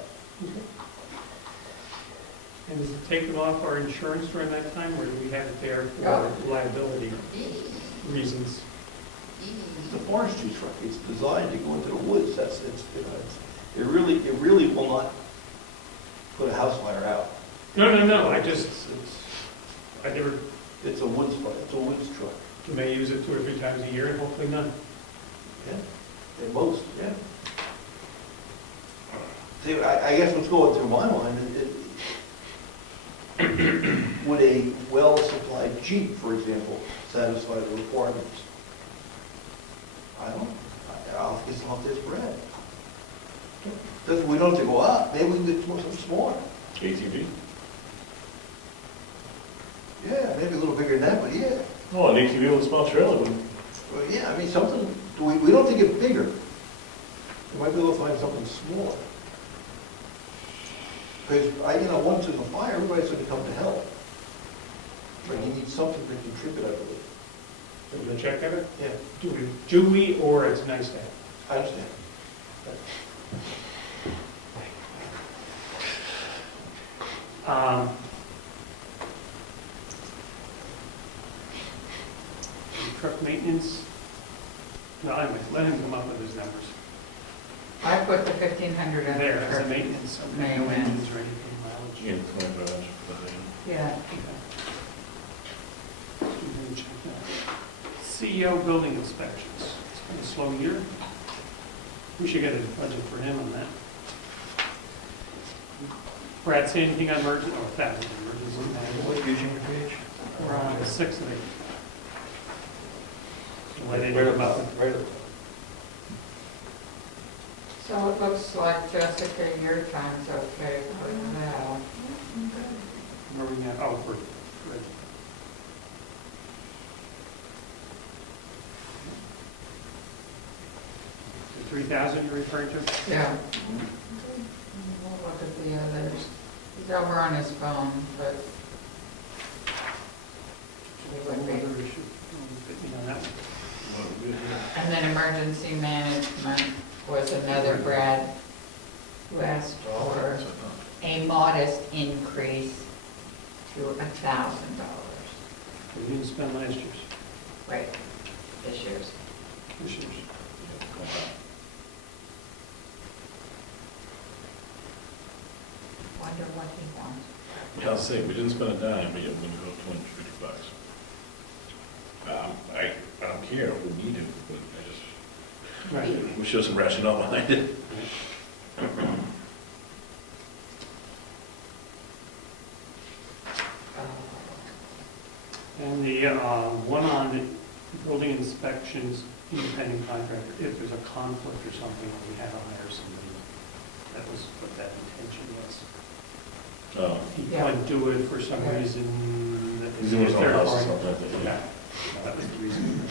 And is it taken off our insurance during that time, or do we have it there for liability reasons? It's a forestry truck, it's designed to go into the woods, it really will not put a house fire out. No, I never, It's a woods fire, it's a woods truck. you may use it 2 or 3 times a year, and hopefully none. Yeah, at most, yeah. See, I guess what's going through my mind is, would a well-supplied Jeep, for example, satisfy the requirements? I don't, I'll guess I'll have this Brad. We don't have to go up, maybe we can get something smaller. ATV? Yeah, maybe a little bigger than that, but yeah. Oh, an ATV with a small trailer would. Well, yeah, I mean, something, we don't think it's bigger. We might be able to find something smaller. Because, once there's a fire, everybody's going to come to help. But you need something to contribute, I believe. So we'll check on it? Yeah, Do we, or it's nice to have? I understand. Truck maintenance? No, anyway, let him come up with his numbers. I put the 1,500 in There, as a there. maintenance, no Maintenance. engines or anything, mileage. Yeah, $2,500 for the thing. Yeah. Okay. So we're gonna check that. CEO building inspections. It's been a slow year. We should get a budget for him on that. Brad, say anything on emergency, oh, that was emergency management. What gives you your page? We're on the 6th of it. What they Right do about, about right about. So it looks like Jessica, your time's okay for now. where we at? Oh, for, 3,000 you're referring to? Yeah. We'll look at the others. He's over on his phone, but he would be. Other issue. You know, that one. And then emergency management was another Brad who asked for a modest increase to $1,000. We didn't spend last year's. Right, this year's. This year's. Wonder what he wants. Yeah, I'll say, we didn't spend a dime, but you're gonna go $250. I don't care if we need to, but Right. we show some rationale behind it. And the one on the building inspections, independent contractor, if there's a conflict or something, we had to hire somebody. That was what that intention was. Oh, He Yeah. couldn't do it for some reason. That he's doing his own third house or party. something like that, Yeah, yeah. that was the reason.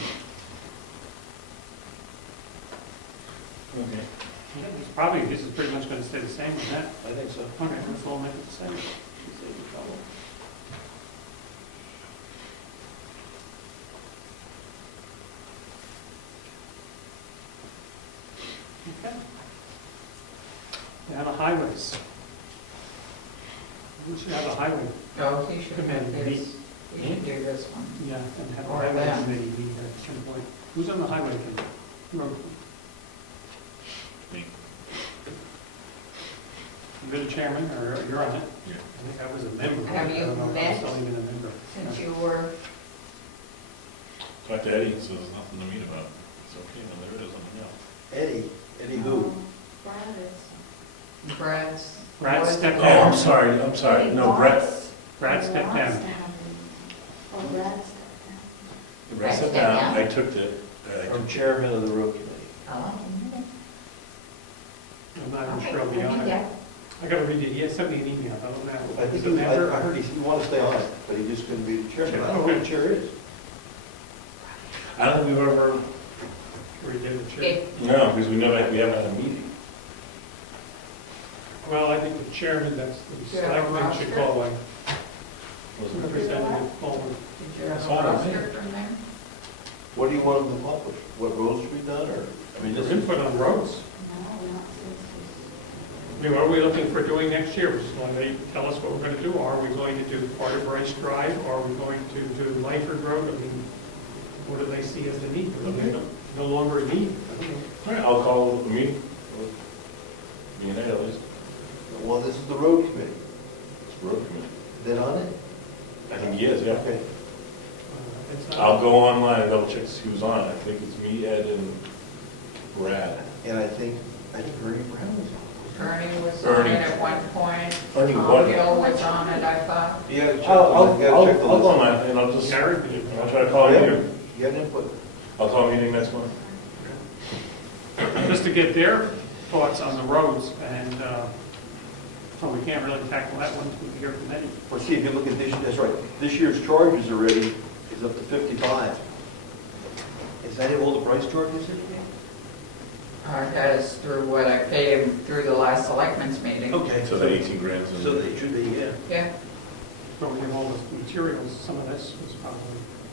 Okay. It's probably, this is pretty much gonna stay the same as that. I think so. Okay, let's all make it the same. Save the trouble. Okay. Now the highways. We should have a highway, Oh, he should have Committee. this. We should do this one. yeah, and have a Or highway them. committee meet at some point. Who's on the highway committee? Road. Me. You're the chairman, or you're on it? Yeah. I think I was a member. Have you I don't know if I'm met still even a member. Since you were, Talk to Eddie, so there's nothing to meet about. It's okay, no, there it is on the mail. Eddie who? Brad is. Brad's. Brad was- stepped Oh, down. I'm sorry, He no, Brett, wants- Brad he stepped wants down. to have him. Oh, Brad stepped down. Brett stepped down, I took it. I'm chairman of the road committee. Oh. I'm not even sure I'll be on it. I gotta read it, he sent me an email, I don't know. I think Is it I member? heard he wanted to stay on it, but he just couldn't be the chairman. I don't know who the chair is. I don't think we've ever, Or he did the chair. If, no, because we haven't had a meeting. Well, I think the chairman, that's the Yeah, selectman should roster. call a Was it? representative forward. did you have It's a fine with roster me. from there? What do you want him to accomplish? What roads to be done, or, I mean, There's this is, input on roads. No, not I mean, what are we looking for doing next year? Just want to tell us what we're gonna do. Are we going to do part of Bryce Drive? Are we going to do Lyford Road? I mean, what do they see as the need? There's no longer a need. All right, I'll call a meeting. Me and Ed at least. well, this is the road committee. It's road committee. Then on it? I think he is, yeah. Okay. It's not- I'll go online and double check to see who's on. I think it's me, Ed, and Brad. And I think Ernie Brown was on. Ernie was on Ernie. it at one point. Ernie Tom what? Gill was on it, I thought. You gotta check, I'll you gotta check the go list. online and I'll just, Gary, I'll try to call a Yeah, meeting. you got input. I'll call a meeting next month. just to get their thoughts on the roads, and, well, we can't really tackle that one until we hear from Eddie. Well, see, if you look at this, that's right, this year's charges already is up to 55. Is that all the price charges? That is through what I paid him through the last selectmen's meeting. Okay. So the 18 grand. So they should be, yeah. Yeah, So we have all the materials, some of this was probably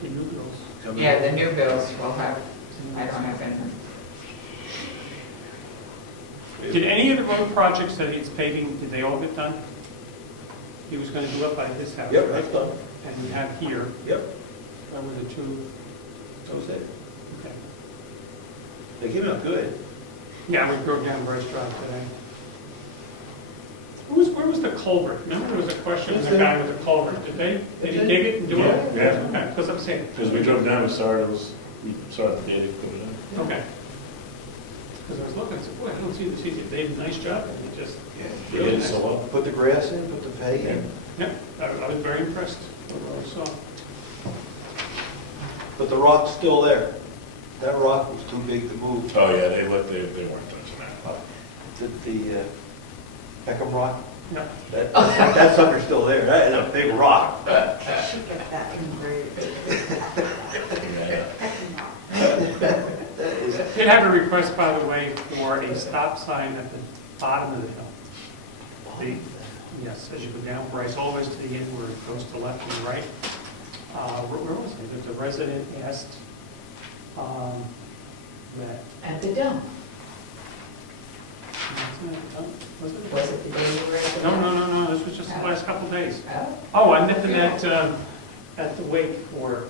the new bills. yeah, the new bills will have, I don't have any. Did any of the road projects that he's paving, did they all get done? He was gonna do up by his house, Yep, right? that's done. And we have here, Yep, that were the two, that was it. okay. They came out good. Yeah, we drove down Bryce Drive today. Where was the culvert? Remember there was a question of the guy with the culvert, did he dig it and do it? Yeah, yeah. Okay, because I'm saying, Because we drove down, we saw it was We saw the data put it in. Okay. Because I was looking, I said, boy, I don't see the season. They did a nice job, and it just, They really did nice. so well. Put the grass in, put the hay in. Yeah, I was very impressed with what I saw. But the rock's still there. That rock was too big to move. Oh, yeah, they weren't touching that. The Peckham rock, Yeah. that sucker's still there. That is a big rock. Should get that engraved. Did have a request, by the way, for a stop sign at the bottom of the hill. Yes, as you go down Bryce, always to the end where it goes to left and right. Where was it? The resident asked that. At the dump. Was it? Was it the day you were at the No, dump? no, this was just the last couple of days. Oh, Oh, I met them at the wake for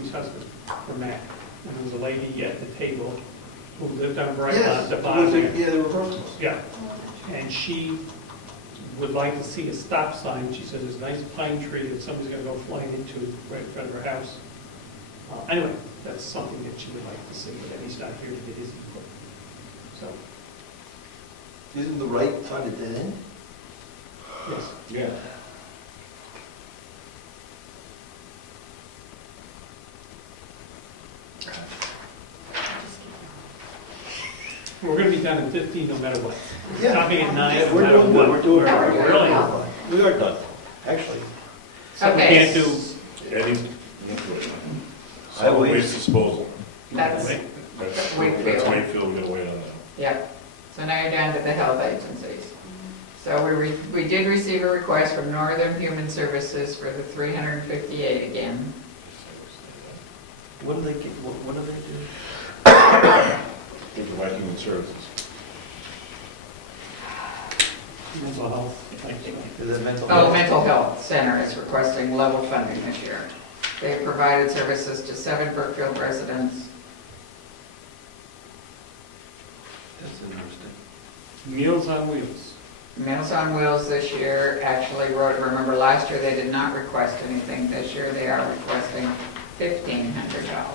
Lee's husband, for Matt. And there was a lady at the table who lived on Bright, Yes, the bottom there. yeah, they were purple. Yeah, and she would like to see a stop sign. She said there's a nice pine tree that somebody's gonna go flying into right in front of her house. Anyway, that's something that she would like to see, but he's not here to get his input. So, Isn't the right side of dead end? yes. Yeah. We're gonna be done in 15 no matter what. Yeah. Stopping at 9 Yeah, no we're matter doing what. good, we're doing We're good. really, We are done, actually. something we Okay. can't do. Eddie, I solid wait. waste disposal. That's, That's Wakefield. Wakefield, we gotta wait on that. yep. So now you're down to the health agencies. So we did receive a request from Northern Human Services for the 358 again. What do they get, what do they do? They're providing human services. Mental health, like, Is it mental Oh, health? Mental Health Center is requesting level funding this year. They provided services to 7 Brookfield residents. That's interesting. Meals on Wheels. Meals on Wheels this year actually wrote, remember last year they did not request anything. This year they are requesting $1,500.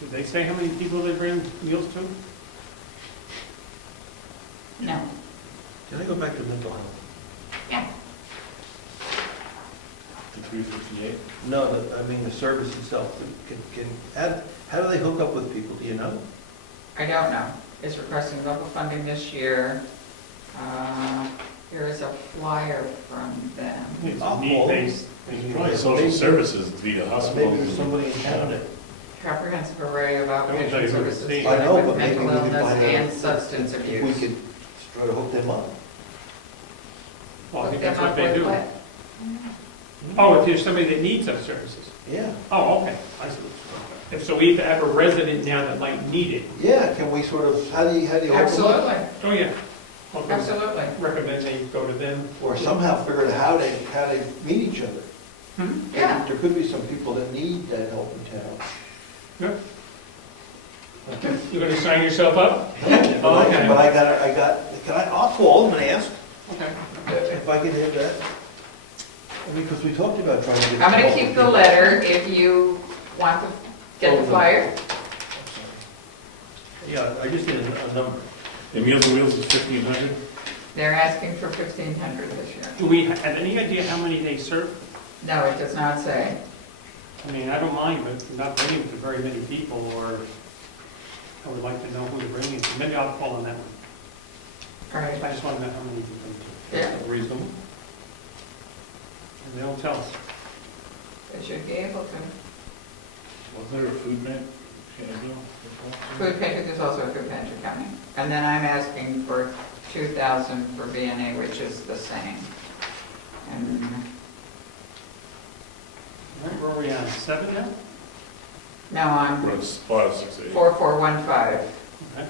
Did they say how many people they bring meals to? No. Can I go back to mental health? Yeah. The 358? No, I mean, the service itself, how do they hook up with people, do you know? I don't know. It's requesting level funding this year. Here is a flyer from them. It's I'll call need-based. It's probably social services via hospitals. Maybe there's somebody in town that, Comprehensive array of I will tell you outpatient who it's services named. I know, with but maybe mental we can illness find out and substance if we abuse. could try to hook them up. Well, I think Hook that's them what up they with do. what? Oh, if there's somebody that needs such services. Yeah, Oh, okay. I see what you're talking about. If so, we have a resident now that might need it. yeah, can we sort of, how do you hook them up? Absolutely, Oh, yeah. Well, then absolutely. recommend they go to them. Or somehow figure out how they meet each other. Yeah. There could be some people that need that help in town. Yeah. You're gonna sign yourself up? But I'll call them and ask Okay. if I can have that. I mean, because we talked about trying to get. I'm gonna keep the letter if you want to get the flyer. Yeah, I just need a number. And Meals on Wheels is 1,500? They're asking for 1,500 this year. Do we have any idea how many they serve? No, it does not say. I mean, I don't mind, but not bringing it to very many people, or I would like to know who to bring it to. Maybe I'll call on that one. All right, I just want to know how many to bring to. Yeah. Reasonable. And they don't tell us. they should be able to. Was there a food bank? Food pantry, there's also a food pantry coming. And then I'm asking for 2,000 for VNA, which is the same. And Right, where are we on, 7 now? now I'm Or it's 568? 4415. Okay.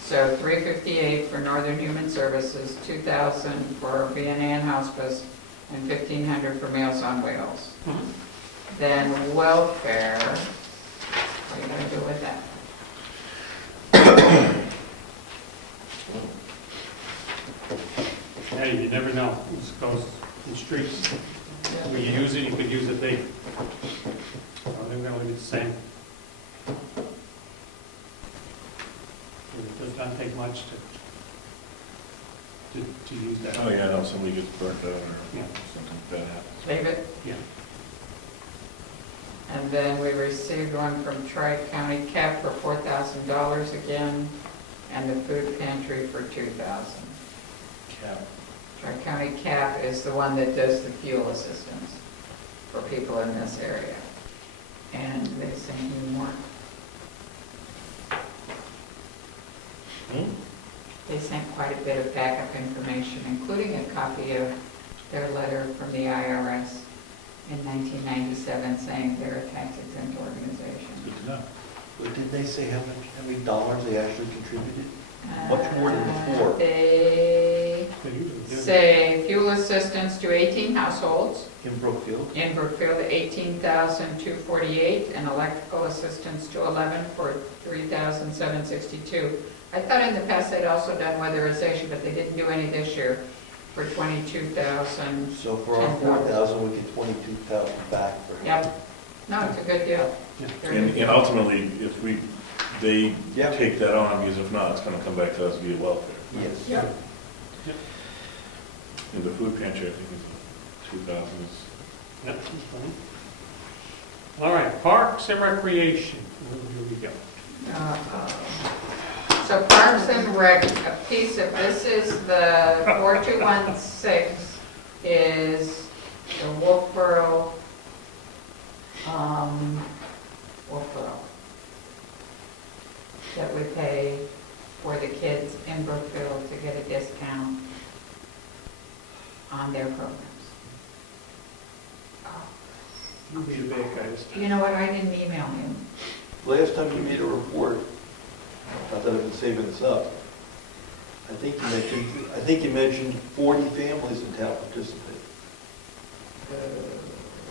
So 358 for Northern Human Services, 2,000 for VNA and hospice, and 1,500 for Meals on Wheels. Mhm. Then welfare, what are you gonna do with that? Hey, you never know, this goes in streets. Yeah. When you use it, you could use it there. So they're gonna be the same. It does not take much to use that. Oh, yeah, no, somebody gets burnt out or Yeah. something bad happens. Leave it. Yeah. And then we received one from Tri-County Cap for $4,000 again, and the food pantry for $2,000. Cap. Tri-County Cap is the one that does the fuel assistance for people in this area. And they sent me more. They sent quite a bit of backup information, including a copy of their letter from the IRS in 1997 saying they're a tax-exempt organization. Good to know. But did they say how many dollars they actually contributed? Much more than before. They They usually do. say fuel assistance to 18 households. In Brookfield? In Brookfield, 18,248, and electrical assistance to 11 for 3,762. I thought in the past they'd also done weatherization, but they didn't do any this year for 22,000. So for our 4,000, we get 22,000 back for. Yep. No, it's a good deal. Yeah. Very And good. ultimately, if they Yeah. take that on, because if not, it's gonna come back to us via welfare. Yes. Yep. And the food pantry, I think, is 2,000 is. Yep, that's fine. All right, parks and recreation, where we go? So Parks and Rec, a piece of, this is the 4216 is the Wolfboro, that we pay for the kids in Brookfield to get a discount on their programs. You be the bad guy this time. You know what, I didn't email him. Last time you made a report, not that I've been saving this up, I think you mentioned 40 families in town participate.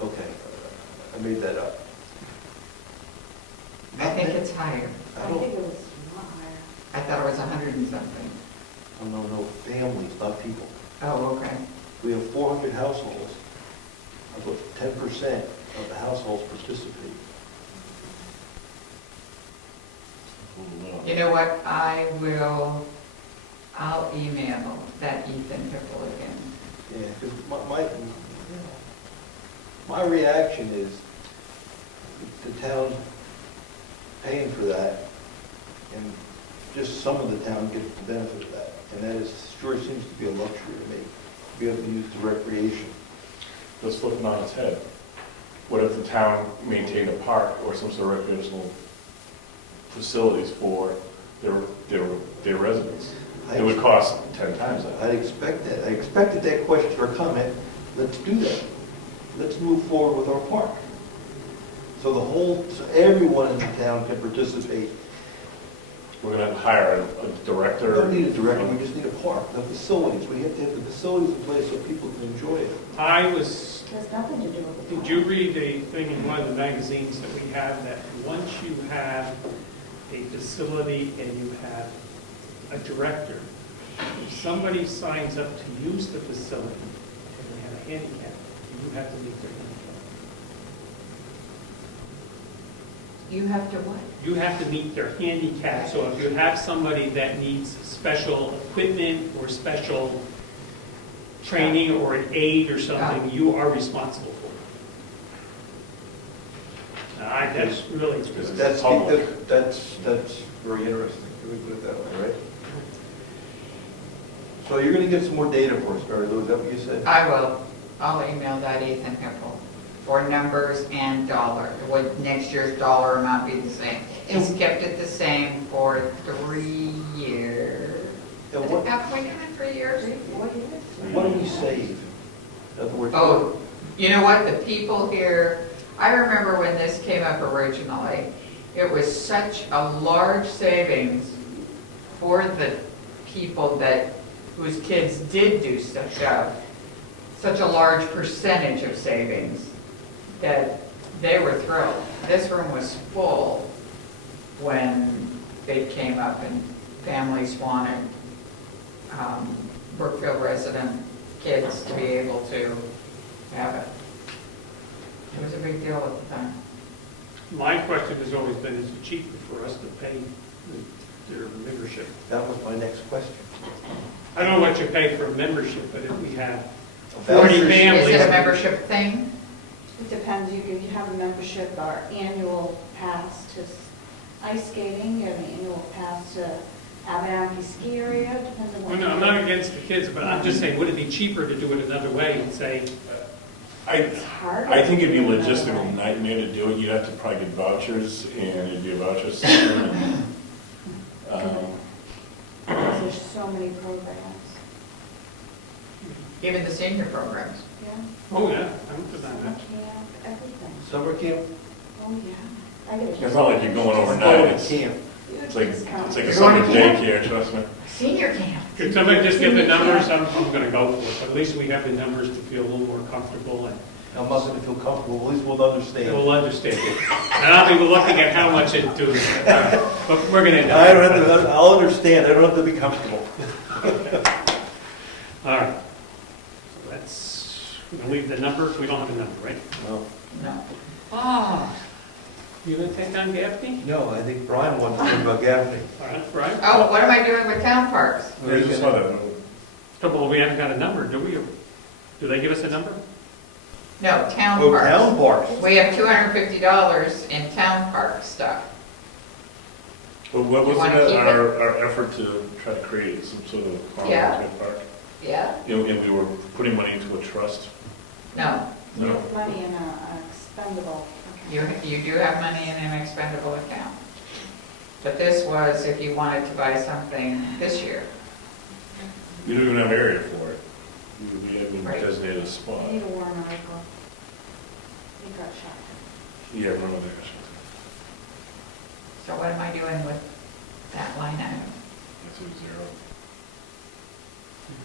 Okay, I made that up. I think it's higher. I I don't, think it was not higher. I thought it was 100 and something. no, families, not people. Oh, okay. We have 400 households. About 10% of the households participate. You know what, I'll email that Ethan Pickle again. Yeah, because my reaction is the town paying for that, and just some of the town gets the benefit of that. And that sure seems to be a luxury to me, to be able to use the recreation. Let's flip it on its head. What if the town maintained a park or some sort of recreational facilities for their residents? It would cost 10 times that. I'd expect that. I expected that question or comment. Let's do that. Let's move forward with our park. So so everyone in the town can participate. We're gonna have to hire a director. We don't need a director, we just need a park, the facilities. We have to have the facilities in place so people can enjoy it. I was, It has nothing to do with the. did you read a thing in one of the magazines that we have that once you have a facility and you have a director, if somebody signs up to use the facility and they have a handicap, you have to meet their handicap. You have to what? You have to meet their handicap, so if you have somebody that needs special equipment or special training or an aid or something, you are responsible for it. That's really, That's public. very interesting. Can we put it that way, right? So you're going to get some more data for us, Marilou, is that what you said? I will. I'll email that Ethan Pickle for numbers and dollar. Would next year's dollar amount be the same? He's kept it the same for 3 years. And Have we done it 3 years? what do we save? In other words, Oh, you know what, the people here, I remember when this came up originally, it was such a large savings for the people whose kids did do stuff, such a large percentage of savings that they were thrilled. This room was full when it came up and families wanted Brookfield resident kids to be able to have it. It was a big deal at the time. My question has always been, is it cheaper for us to pay their membership? That was my next question. I don't know what you pay for membership, but if we have About 40 your- families. Is it a membership thing? It depends, you can have a membership or annual pass to ice skating, you have an annual pass to Abenaki ski area, depends on what. Well, no, I'm not against the kids, but I'm just saying, would it be cheaper to do it another way and say, It's hard. I think it'd be a logistical nightmare to do it. You'd have to probably get vouchers, and it'd be a voucher system. Because there's so many programs, Even the senior programs. yeah. oh yeah, I'm for Summer that. camp, everything. Summer camp? Oh, yeah. I gotta- It's not like you're going Oh, overnight. it's camp. It's like Discount. a You're summer going to camp? daycare, trust me. Senior camp. Could somebody just give the numbers? I'm gonna go for it, but at least we have the numbers to feel a little more comfortable and I'm not gonna feel comfortable, at least we'll understand. we'll understand it. And I'll be looking at how much it do, but we're gonna end up. I don't have to, I'll understand, I don't have to be comfortable. All right. So that's, we're gonna leave the number, we don't have a number, right? No. No. Oh, You gonna take on Gaffney? No, I think Brian wants to talk about Gaffney. All right, right? oh, what am I doing with town parks? I just saw that. Well, we haven't got a number, do we? Do they give us a number? No, town Oh, parks. town parks. We have $250 in town park stuff. But what You was wanna keep our effort to try to create some sort of Yeah. farm park? Yeah? You know, and we were putting money into a trust. No. You No. have money in a expendable account. You do have money in an expendable account. But this was if you wanted to buy something this year. We don't even have area for it. We haven't Right. designated a spot. I need a warrant article. You got shot. Yeah, we're not there. So what am I doing with that line item? It's a zero.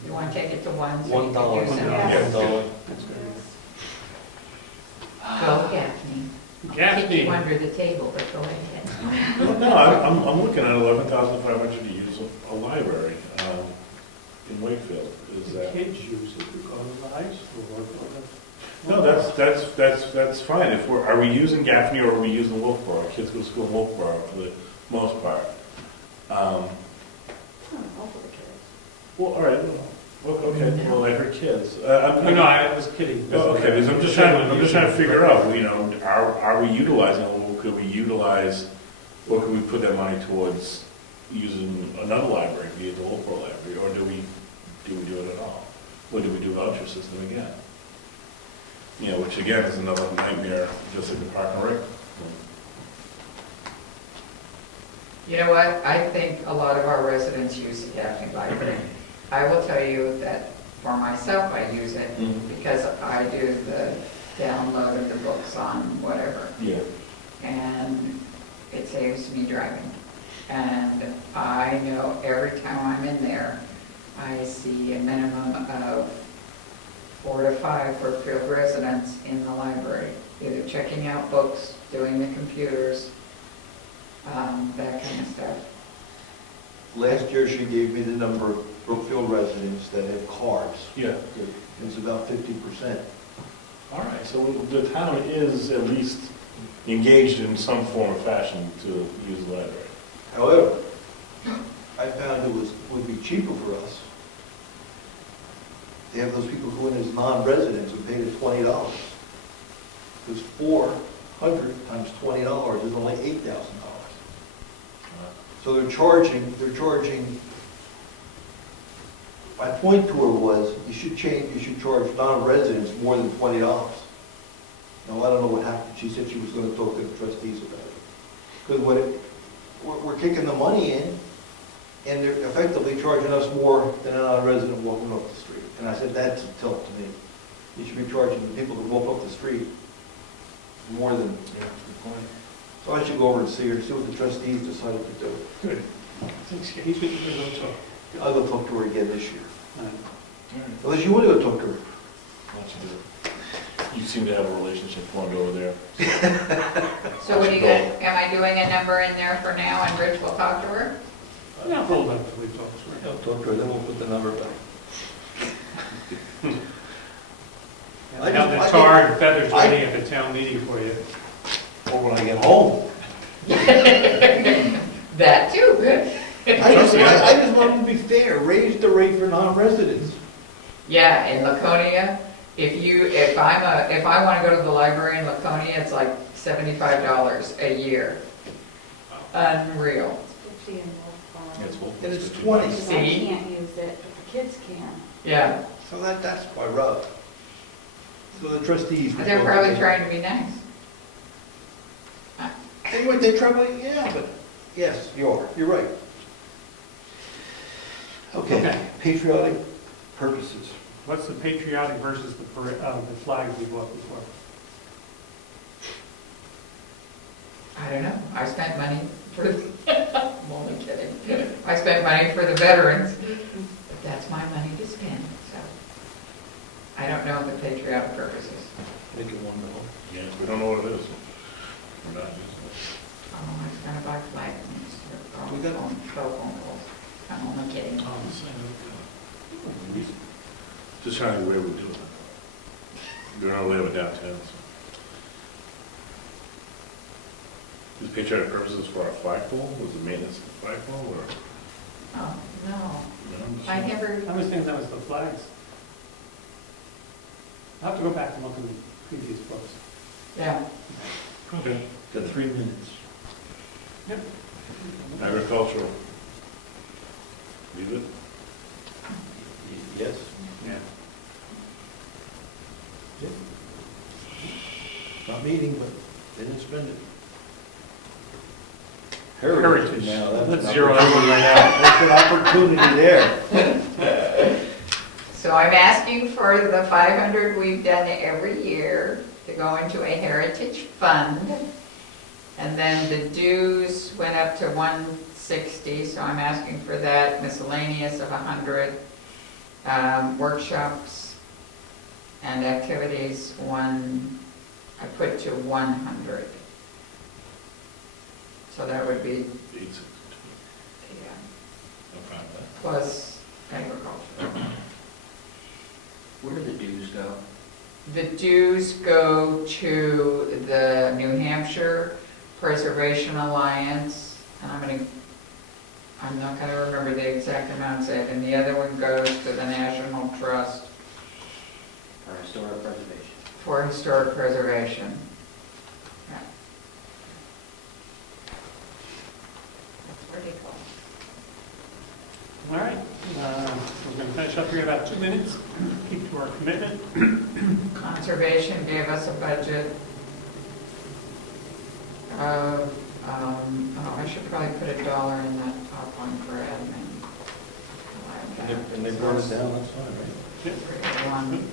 You want to take it to one? so you can $1. use it? Yeah. $1. That's good. Go Gaffney. Keep Gaffney, you under the table, but go ahead. No, I'm looking at 11,500 to use a library in Wakefield. Is that? kids use it, we go to the high school. No, that's fine. If are we using Gaffney or are we using Wolfboro? Our kids go to school in Wolfboro for the most part. Oh, hopefully the kids. Well, all right. Well, okay. Well, I heard kids. No, I was kidding. Oh, okay, because I'm just trying to figure out, you know, are we utilizing, or could we utilize, or could we put that money towards using another library, be it the local library, or do we do it at all? Or do we do voucher system again? You know, which again is another nightmare, just like the park and rec. You know what? I think a lot of our residents use the Gaffney Library. I will tell you that for myself, I use it because I do the download of the books on whatever. Yeah. And it saves me driving. And I know every time I'm in there, I see a minimum of 4 to 5 Brookfield residents in the library, either checking out books, doing the computers, that kind of stuff. Last year, she gave me the number of Brookfield residents that have cars. Yeah. It's about 50%. All right, so the town is at least engaged in some form or fashion to use the library. However, I found would be cheaper for us to have those people go in as non-residents who paid $20. Because 400 times $20 is only $8,000. So they're charging, my point to her was, you should charge non-residents more than $20. Now, I don't know what happened, she said she was gonna talk to the trustees about it. Because we're kicking the money in, and they're effectively charging us more than a non-resident walking off the street. And I said, that's a tilt to me. You should be charging the people that walk up the street more than, so I should go over and see her, see what the trustees decided to do. Good. Thanks, he's good to go talk. I'll go talk to her again this year. All right. Unless you want to go talk to her. Let's do it. You seem to have a relationship formed over there. So what are you going, am I doing a number in there for now and Rich will talk to her? Yeah, hold on till we talk. I'll talk to her, then we'll put the number back. And have the tarred feathers ready at the town meeting for you. Or when I get home. That too. I just want them to be fair, raise the rate for non-residents. Yeah, in Laconia, if I want to go to the library in Laconia, it's like $75 a year. Unreal. It's 50 in Wolf Farm. It's Wolf. And it's 20. Because I See? can't use it, but the kids can. Yeah, So that's my rub. So the trustees. but they're probably trying to be nice. Anyway, they probably, yeah, but, yes, you're right. Okay, Okay. patriotic purposes. What's the patriotic versus the flag we bought before? I don't know, I spent money for, I'm only kidding. I spent money for the veterans, but that's my money to spend, so. I don't know the patriotic purposes. Make it $1. Yeah, we don't know what it is. We're not using Oh, I was gonna buy flags We and got- phone calls. I'm only kidding. it. Just kind of the way we do it. We don't really have a downtown, so. Is patriotic purposes for our flagpole? Was it maintenance of the flagpole, or? Oh, no, No, I'm just- I never, I was thinking that was the flags. I'll have to go back and look in the previous books. yeah. Okay. Got 3 minutes. Yep. Agricultural. Leave it? Yes? Yeah. Not meeting, but they didn't spend it. Heritage. Now, that's Let's an zero that one right out. That's an opportunity there. So I'm asking for the 500 we've done every year to go into a heritage fund. And then the dues went up to 160, so I'm asking for that, miscellaneous of 100. Workshops and activities, I put to 100. So that would be, 862. yeah, No problem with that. plus agriculture. Where do the dues go? The dues go to the New Hampshire Preservation Alliance, and I'm not gonna remember the exact amounts of it, and the other one goes to the National Trust For historic preservation? for Historic Preservation. Yeah. That's where they go. All right, we're going to finish up here in about 2 minutes. Keep to our commitment. Conservation gave us a budget of, I should probably put $1 in that top one for admin. And they brought it down, that's fine, right? One.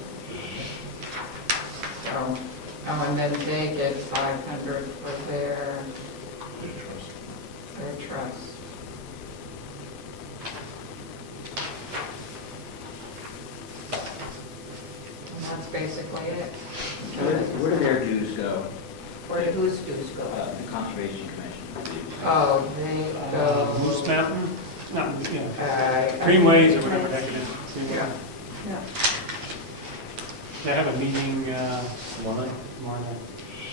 So, and then they get 500 for their trust. And that's basically it. Where do their dues go? Where do whose dues go? The Conservation Commission dues? Oh, they Moose go, Mountain, not, yeah, uh, Greenways or whatever that is. Yeah. Yeah. They have a meeting Tomorrow night? tomorrow night.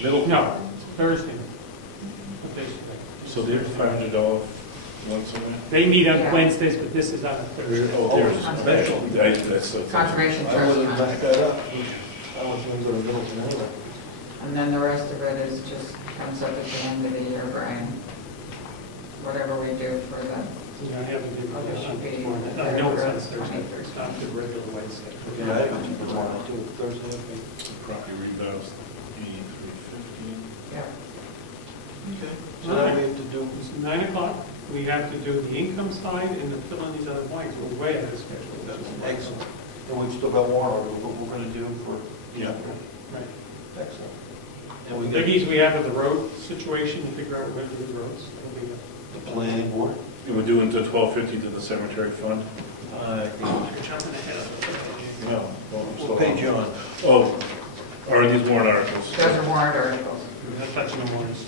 Middle? No, Thursday. What day is today? So they have $500 once a week? They meet on Yeah. Wednesdays, but this is on a Thursday. Oh, there's Oh, a special. That's so. Conservation I Trust. wouldn't back that up. I was going to go to Middleton anyway. And then the rest of it is just, comes up at the end of the year, Brian. Whatever we do for the, Yeah, I have a big Oh, there should be- no, it's on Thursday. It's not the regular Wednesday. Yeah, I went to tomorrow night too, Thursday, okay. Property rebounds, 8350. yeah. Okay. So now we have to do, It's 9 o'clock. We have to do the income side and then fill in these other blanks. We're way ahead of schedule. excellent. And we've still got warrant articles, what we're going to do for, Yeah. Right. excellent. And we The got biggies we have with the road situation, to figure out what we're going to do with the roads. That'll be the planning board. And we're doing the 1250 to the cemetery fund? I think You're jumping ahead of it. No. Well, I'm we'll still- pay John. Oh, are these warrant articles? Those are warrant articles. We're not touching the warrants.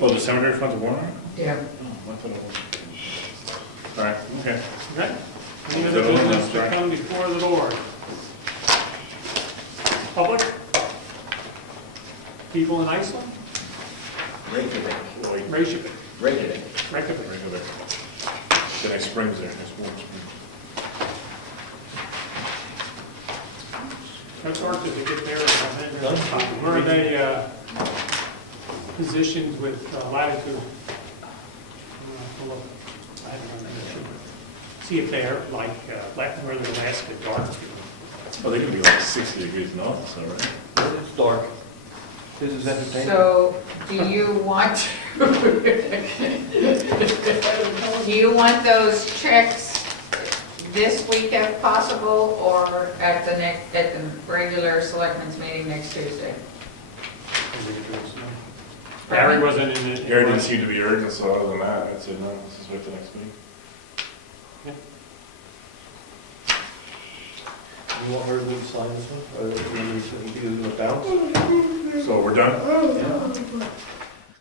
Oh, the cemetery fund's a warrant article? Yeah. Oh, I thought it was. All right, okay. Right? Any other business to come before the board? Public? people in Iceland? Reykjavik. Reykjavik. Reykjavik. Reykjavik. The nice springs there, nice warm springs. How far does it get there? Where are they positioned with latitude? I haven't run that issue. See if they're like, where the Alaska dark. Oh, they can be like 60 degrees north, so, right? It's dark. This is entertaining. So, do you want, do you want those checks this week if possible, or at the regular selectmen's meeting next Tuesday? Gary wasn't in it. Gary didn't seem to be urgent, so other than that, I'd say no, let's just wait till next week. You want her to sign this one? Or do you need to bounce? So we're done? Yeah.